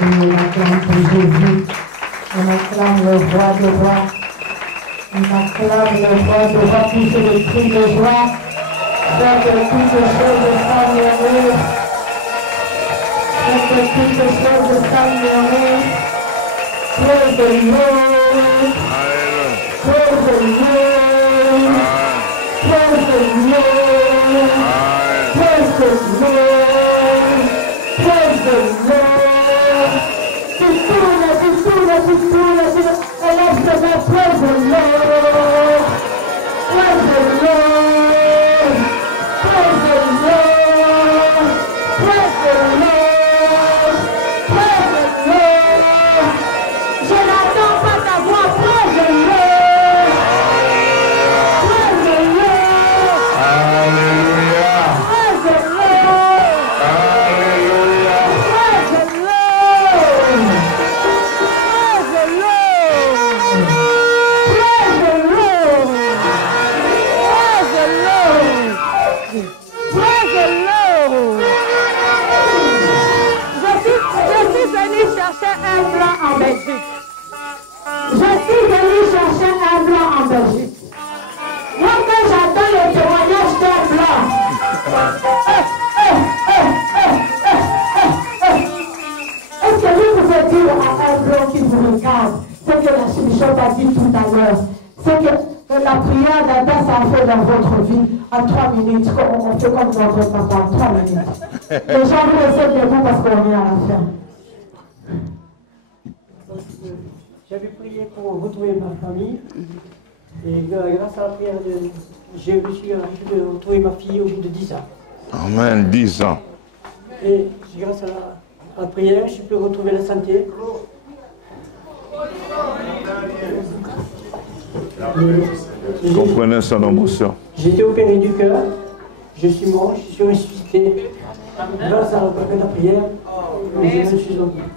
On acclame pour Jésus. On acclame le roi de roi. On acclame le roi de roi. Pousser le cri de joie. Faire que toutes choses sans murmure. Faire que toutes choses sans murmure. Praise the Lord. Praise the Lord. Praise the Lord. Praise the Lord. Praise the Lord. Praise the Lord. Praise the Lord. Praise the Lord. Praise the Lord. Praise the Lord. Je n'attends pas ta voix. Praise the Lord. Praise the Lord. Alléluia. Praise the Lord. Alléluia. Praise the Lord. Praise the Lord. Praise the Lord. Praise the Lord. Praise the Lord. Je suis venu chercher un blanc en Belgique. Je suis venu chercher un blanc en Belgique. Moi, quand j'entends le témoignage d'un blanc, est-ce que vous pouvez dire à un blanc qui vous regarde ce que la Chimichot a dit tout à l'heure, c'est que la prière d'Adas a fait dans votre vie en 3 minutes, on fait comme notre papa en 3 minutes. Les gens vous laissent debout parce qu'on est à la fin. J'avais prié pour retrouver ma famille. Et grâce à la prière, j'ai réussi à retrouver ma fille au bout de 10 ans. Amen. 10 ans. Et grâce à la prière, je peux retrouver la santé. Comprenez son émotion. J'étais opéré du cœur, je suis mort, je suis ressuscité. Grâce à la prière,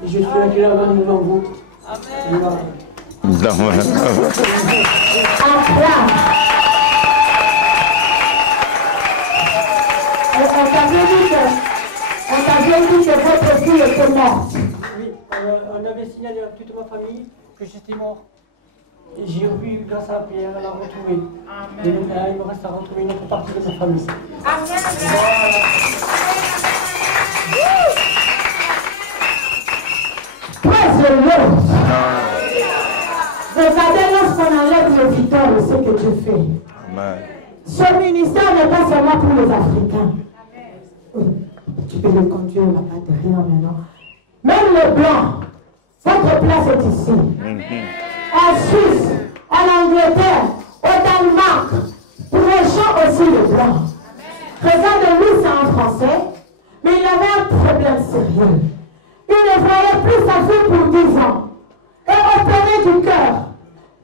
je suis actuellement devant vous. Amen. On t'avait dit que votre fille était morte. Oui, on avait signalé à toute ma famille que j'étais mort. Et j'ai vu, grâce à la prière, la retrouver. Et maintenant, il me reste à retrouver une autre partie de ma famille. Praise the Lord. Regardez, lorsqu'on enlève le victoire de ce que Dieu fait. Amen. Ce ministère n'est pas seulement pour les Africains. Oui, tu peux le conduire là-bas derrière maintenant. Même les Blancs, votre place est ici. En Suisse, en Angleterre, au Danemark, prêchons aussi les Blancs. Regardez-lui, c'est en français, mais il avait un problème sérieux. Il ne voyait plus sa fille pour 10 ans. Et opéré du cœur.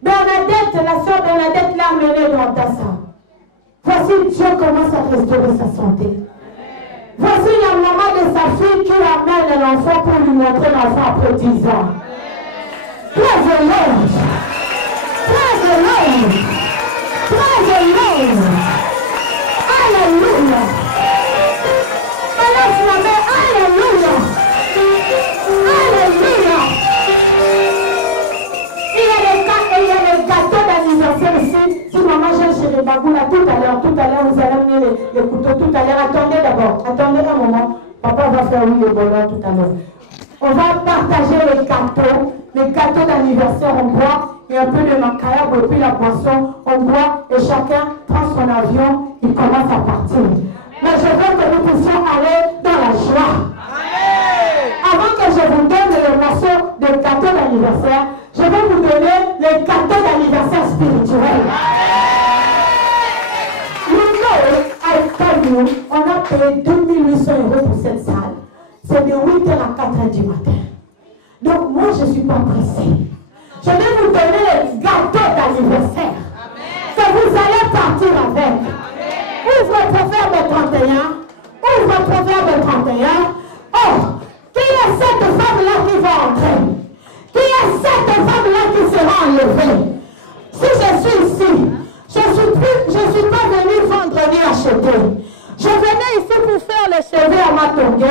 Bernadette, la sœur Bernadette l'a amené dans Dassa. Voici Dieu commence à restaurer sa santé. Voici la maman de sa fille qui amène l'enfant pour lui montrer l'enfant après 10 ans. Praise the Lord. Praise the Lord. Praise the Lord. Alléluia. Alors, la mère, alléluia. Alléluia. Il y a les gâteaux d'anniversaire ici. Si maman j'ai chez les bagous là tout à l'heure, vous allez amener les couteaux tout à l'heure. Attendez d'abord, attendez un moment. Papa va faire oui le bonheur tout à l'heure. On va partager les gâteaux d'anniversaire, on boit, et un peu de macabre, et puis la boisson, on boit, et chacun prend son avion, il commence à partir. Mais je veux que nous puissions aller dans la joie. Avant que je vous donne le morceau de gâteau d'anniversaire, jour, on a payé 2800 € pour cette salle. C'est de 8h à 4h du matin. Donc moi, je ne suis pas pressée. Je vais vous donner le gâteau d'anniversaire que vous allez partir avec. Ouvre Proverbe 31. Ouvre Proverbe 31. Oh, qui est cette femme-là qui va entrer? Qui est cette femme-là qui sera enlevée? Si je suis ici, je suis pas venue vendredi acheter. Je venais ici pour faire les cheveux à ma tongue.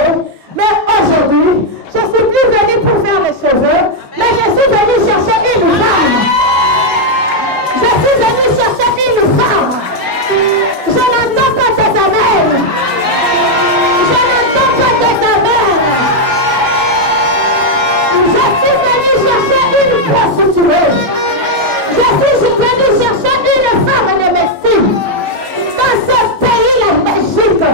Mais aujourd'hui, je ne suis plus venue pour faire les cheveux, mais je suis venue chercher une femme. Je suis venue chercher une femme. Je n'entends pas tes amens. Je n'entends pas tes amens. Je suis venue chercher une prostituée. Je suis venue chercher une femme de médecine. Dans ce pays, la Belgique,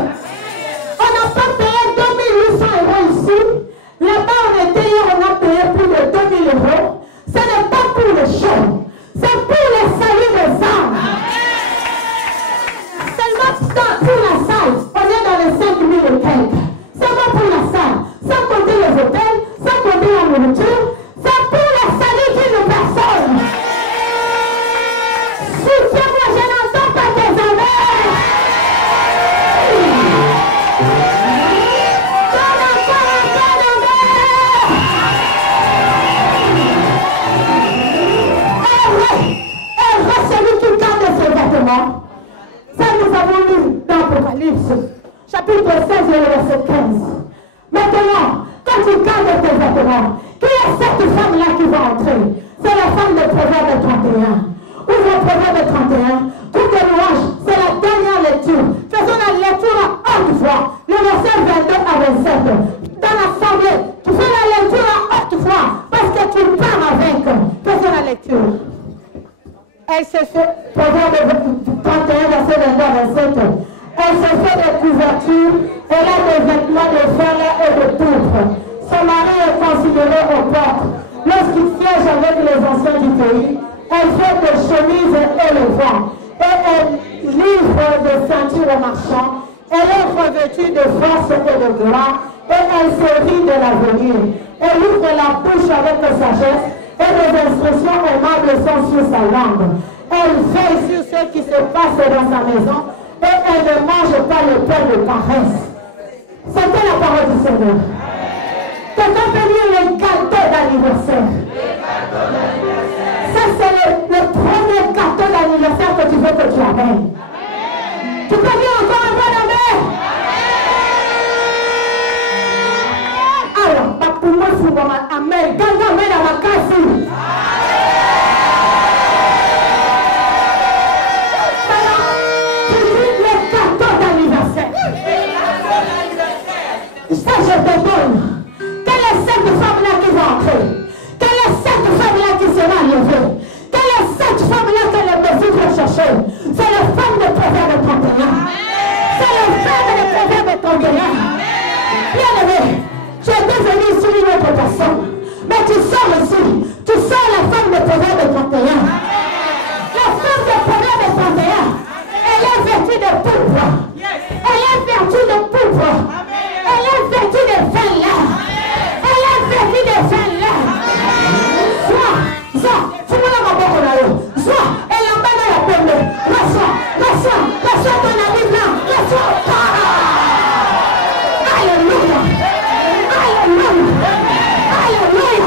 on n'a pas payé 2800 € ici. Là-bas, on était hier, on a payé plus de 2000 €. Ce n'est pas pour le show. C'est pour le salut des âmes. Seulement pour la salle, on est dans les 5000 et quelques. Seulement pour la salle. Sans compter les hôtels, sans compter la nourriture. C'est pour le salut d'une personne. Soutiens-moi, je n'entends pas tes amens. Celui qui garde ses vêtements. Ça, nous avons lu dans l'Apocalypse, chapitre 16, verset 15. Maintenant, quand tu gardes tes vêtements, qui est cette femme-là qui va entrer? C'est la femme de Proverbe 31. Ouvre Proverbe 31. Coupe de louange, c'est la dernière lecture. Faisons la lecture à haute voix. Le verset 22 à 27. Dans l'assemblée, tu fais la lecture à haute voix parce que tu pars avec. Faisons la lecture. Elle s'est fait, Proverbe 31, verset 22 à 27. Elle s'est fait des couvertures, elle a des vêtements de femme et de pourpre. Son mari est considéré aux portes. Lorsqu'il siège avec les anciens du pays, elle fait des chemises et le vent. Et elle livre des ceintures aux marchands. Elle est revêtue de force et de gloire. Et elle se rit de l'avenir. Elle ouvre la bouche avec sagesse. Et les instructions aimables sont sur sa langue. Elle veille sur ce qui se passe dans sa maison et elle ne mange pas le pain de paresse. C'était la parole du Seigneur. Quelqu'un peut lire le gâteau d'anniversaire. Ça, c'est le premier gâteau d'anniversaire que tu veux que tu amènes. Tu peux dire encore un bon amen? Alors, pour moi, c'est bon, amen. Quelqu'un amène à ma casse. Ça, je te donne. Quelle est cette femme-là qui va entrer? Quelle est cette femme-là qui sera enlevée? Quelle est cette femme-là que le Messie va chercher? C'est la femme de Proverbe 31. C'est la femme de Proverbe 31. Bien aimé, tu es devenu ici une autre personne. Mais tu sors ici. Tu sors la femme de Proverbe 31. La femme de Proverbe 31, elle est vêtue de pourpre. Elle est vêtue de pourpre. Elle est vêtue de fin là. Elle est vêtue de fin là. Sois, fous-moi ma boque là. Sois, elle en bas dans la peine. Reçois ton ami blanc. Reçois. Alléluia. Alléluia. Alléluia. Alléluia.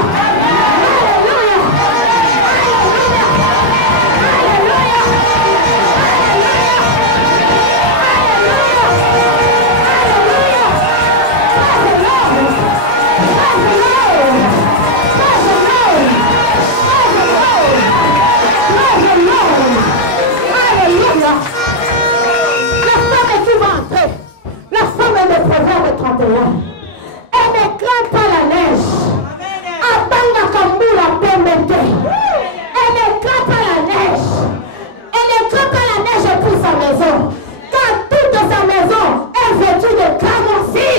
La femme de Proverbe 31. Elle ne craint pas la neige. Elle ne craint pas la neige. Elle ne craint pas la neige pour sa maison. Car toute sa maison est vêtue de cramoisi.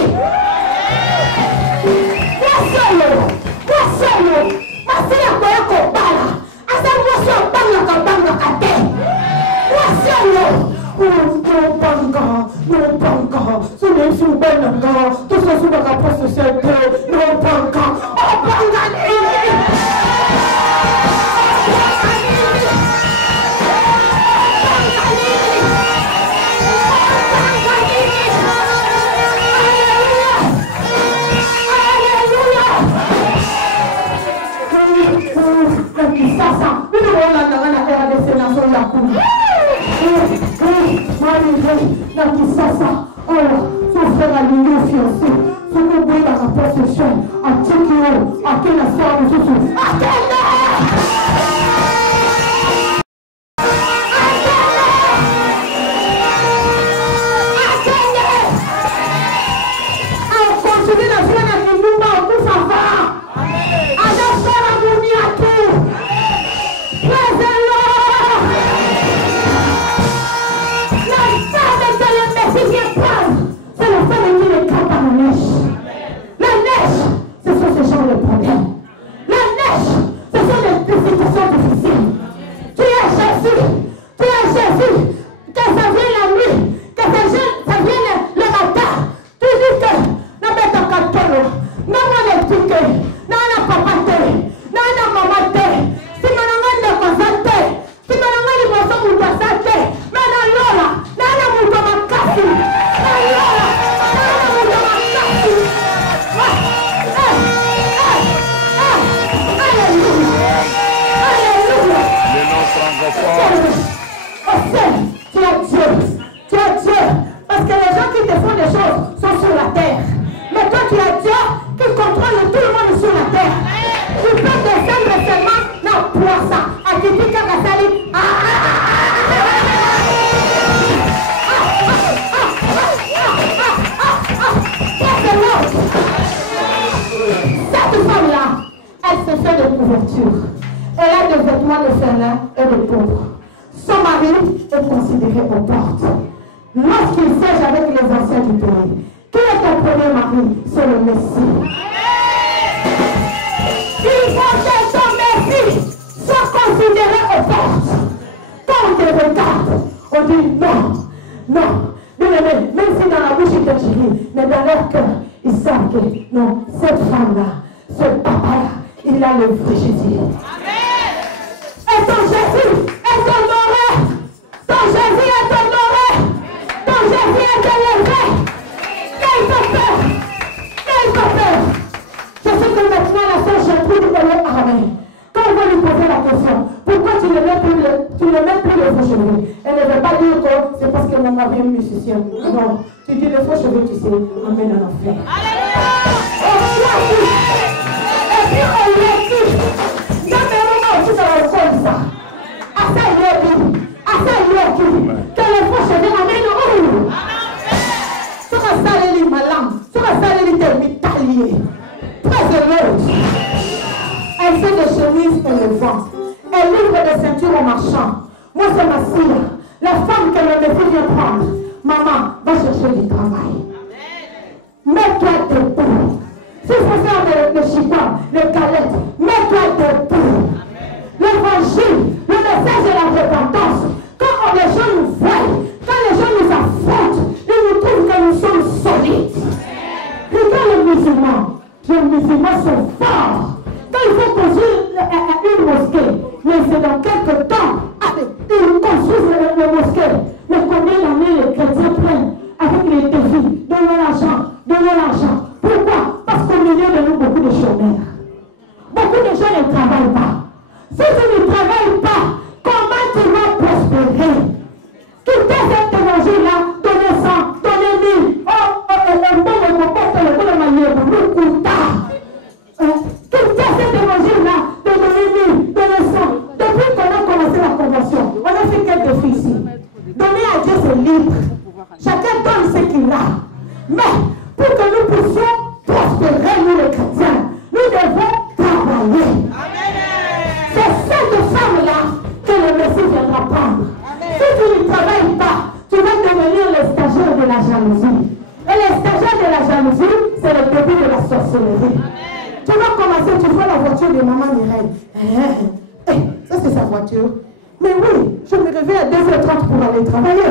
Mais oui, je me réveille à 2h30 pour aller travailler.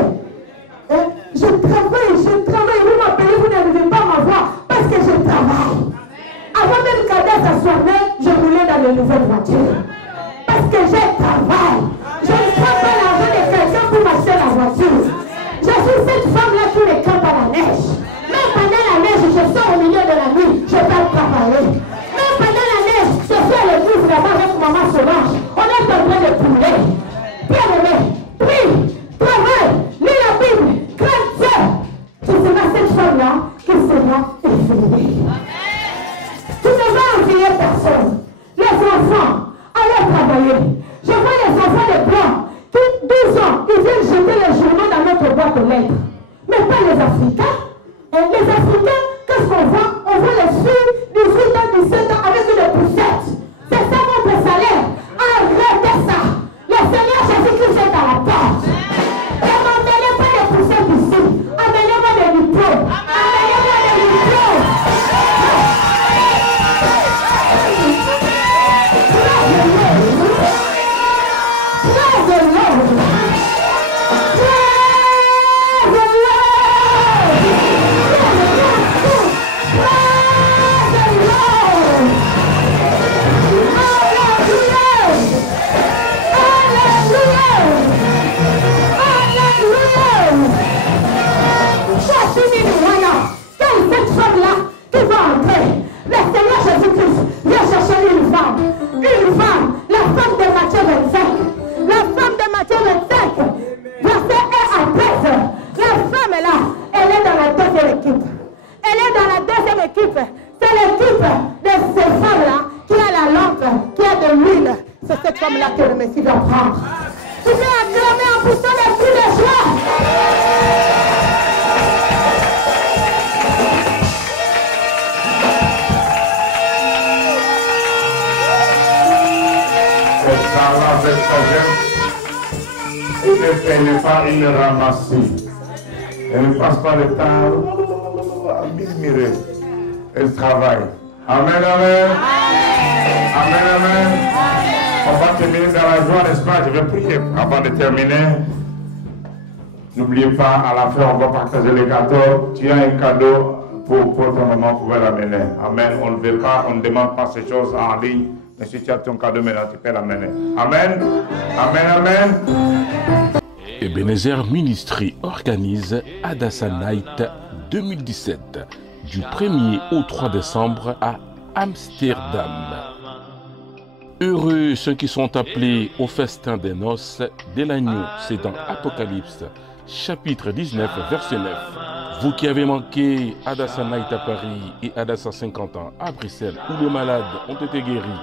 les Africains. Et les Africains, qu'est-ce qu'on voit? On voit les filles 18 ans, 17 ans avec des poussettes. C'est ça votre salaire. Arrêtez ça. Le Seigneur Jésus-Christ est à la porte. Et n'emmenez pas les poussettes ici. Amenez-moi des diplômes. Amenez-moi des diplômes. C'est l'équipe de ces femmes-là qui a la lampe, qui a de l'huile. C'est cette femme-là que le Messie va prendre. Tu peux acclamer en poussant les cris de joie. Elle travaille avec sa jeune. Elle n'est pas une ramassée. Elle ne passe pas le temps à murmurer. Elle travaille. Amen, amen. Amen, amen. On va terminer dans la joie, n'est-ce pas? Je vais prier avant de terminer. N'oubliez pas, à la fin, on va partager les gâteaux. Tu as un cadeau pour ton maman, vous pouvez l'amener. Amen. On ne veut pas, on ne demande pas ces choses en ligne. Mais si tu as ton cadeau maintenant, tu peux l'amener. Amen. Amen, amen. Ebenezer Ministry organise Adassa Night 2017 du 1er au 3 décembre à Amsterdam. Heureux ceux qui sont appelés au festin des noces de l'agneau, c'est dans Apocalypse, chapitre 19, verset 9. Vous qui avez manqué Adassa Night à Paris et Adassa 50 ans à Bruxelles, où les malades ont été guéris,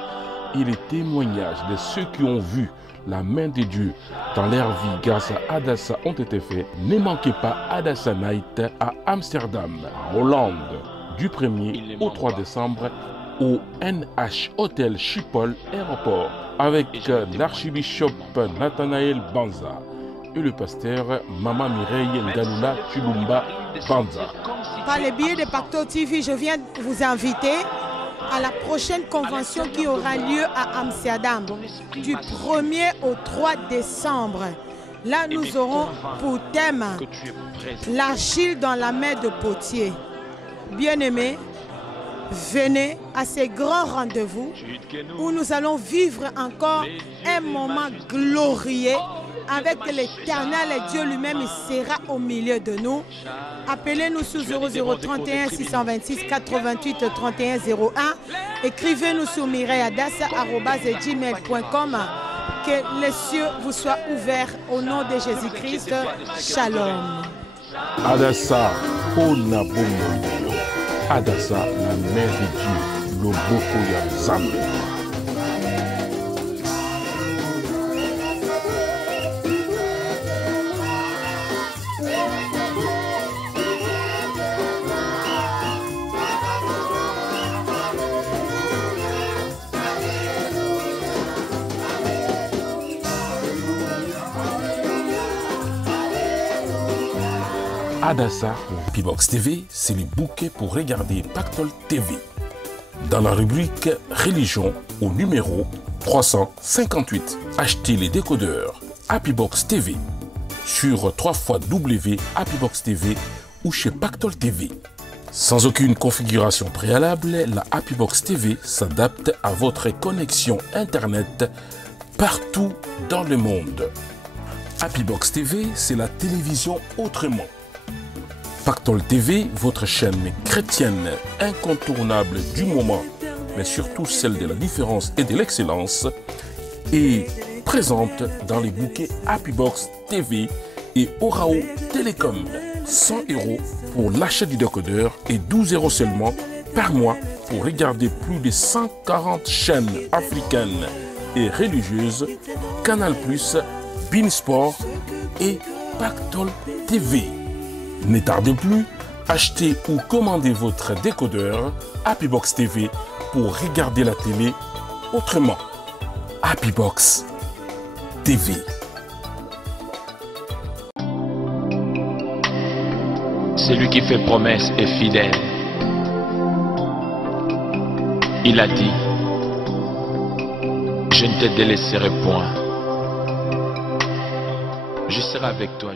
et les témoignages de ceux qui ont vu la main de Dieu dans leur vie grâce à Adassa ont été faits, ne manquez pas Adassa Night à Amsterdam, en Hollande, du 1er au 3 décembre au NH Hotel Schiphol Aéroport, avec l'archibishop Nathanaël Banza et le pasteur Mama Mireille Nganula Chulumba Banza. Par le biais de Pacto TV, je viens vous inviter à la prochaine convention qui aura lieu à Amsterdam du 1er au 3 décembre. Là, nous aurons pour thème l'argile dans la main de potier. Bien-aimés, venez à ces grands rendez-vous où nous allons vivre encore un moment glorieux avec l'Éternel et Dieu lui-même sera au milieu de nous. Appelez-nous sur 0031 626 88 31 01. Écrivez-nous sur mireilleadassa@gmail.com. Que les cieux vous soient ouverts au nom de Jésus-Christ. Shalom. Adassa, Onabombo. Adassa, la mère de Dieu, le Bokoya Zambé. Adassa, Pibox TV, c'est le bouquet pour regarder Pactol TV. Dans la rubrique Religion, au numéro 358, achetez les décodeurs Happybox TV sur www.happybox TV ou chez Pactol TV. Sans aucune configuration préalable, la Happybox TV s'adapte à votre connexion Internet partout dans le monde. Happybox TV, c'est la télévision autrement. Pactol TV, votre chaîne chrétienne incontournable du moment, mais surtout celle de la différence et de l'excellence, est présente dans les bouquets Happybox TV et Orao Télécom. 100 € pour l'achat du décodeur et 12 € seulement par mois pour regarder plus de 140 chaînes africaines et religieuses, Canal+, Beansport et Pactol TV. Ne tardez plus, achetez ou commandez votre décodeur Happy Box TV pour regarder la télé autrement. Happy Box TV. Celui qui fait promesse est fidèle. Il a dit, je ne te délaisserai point. Je serai avec toi.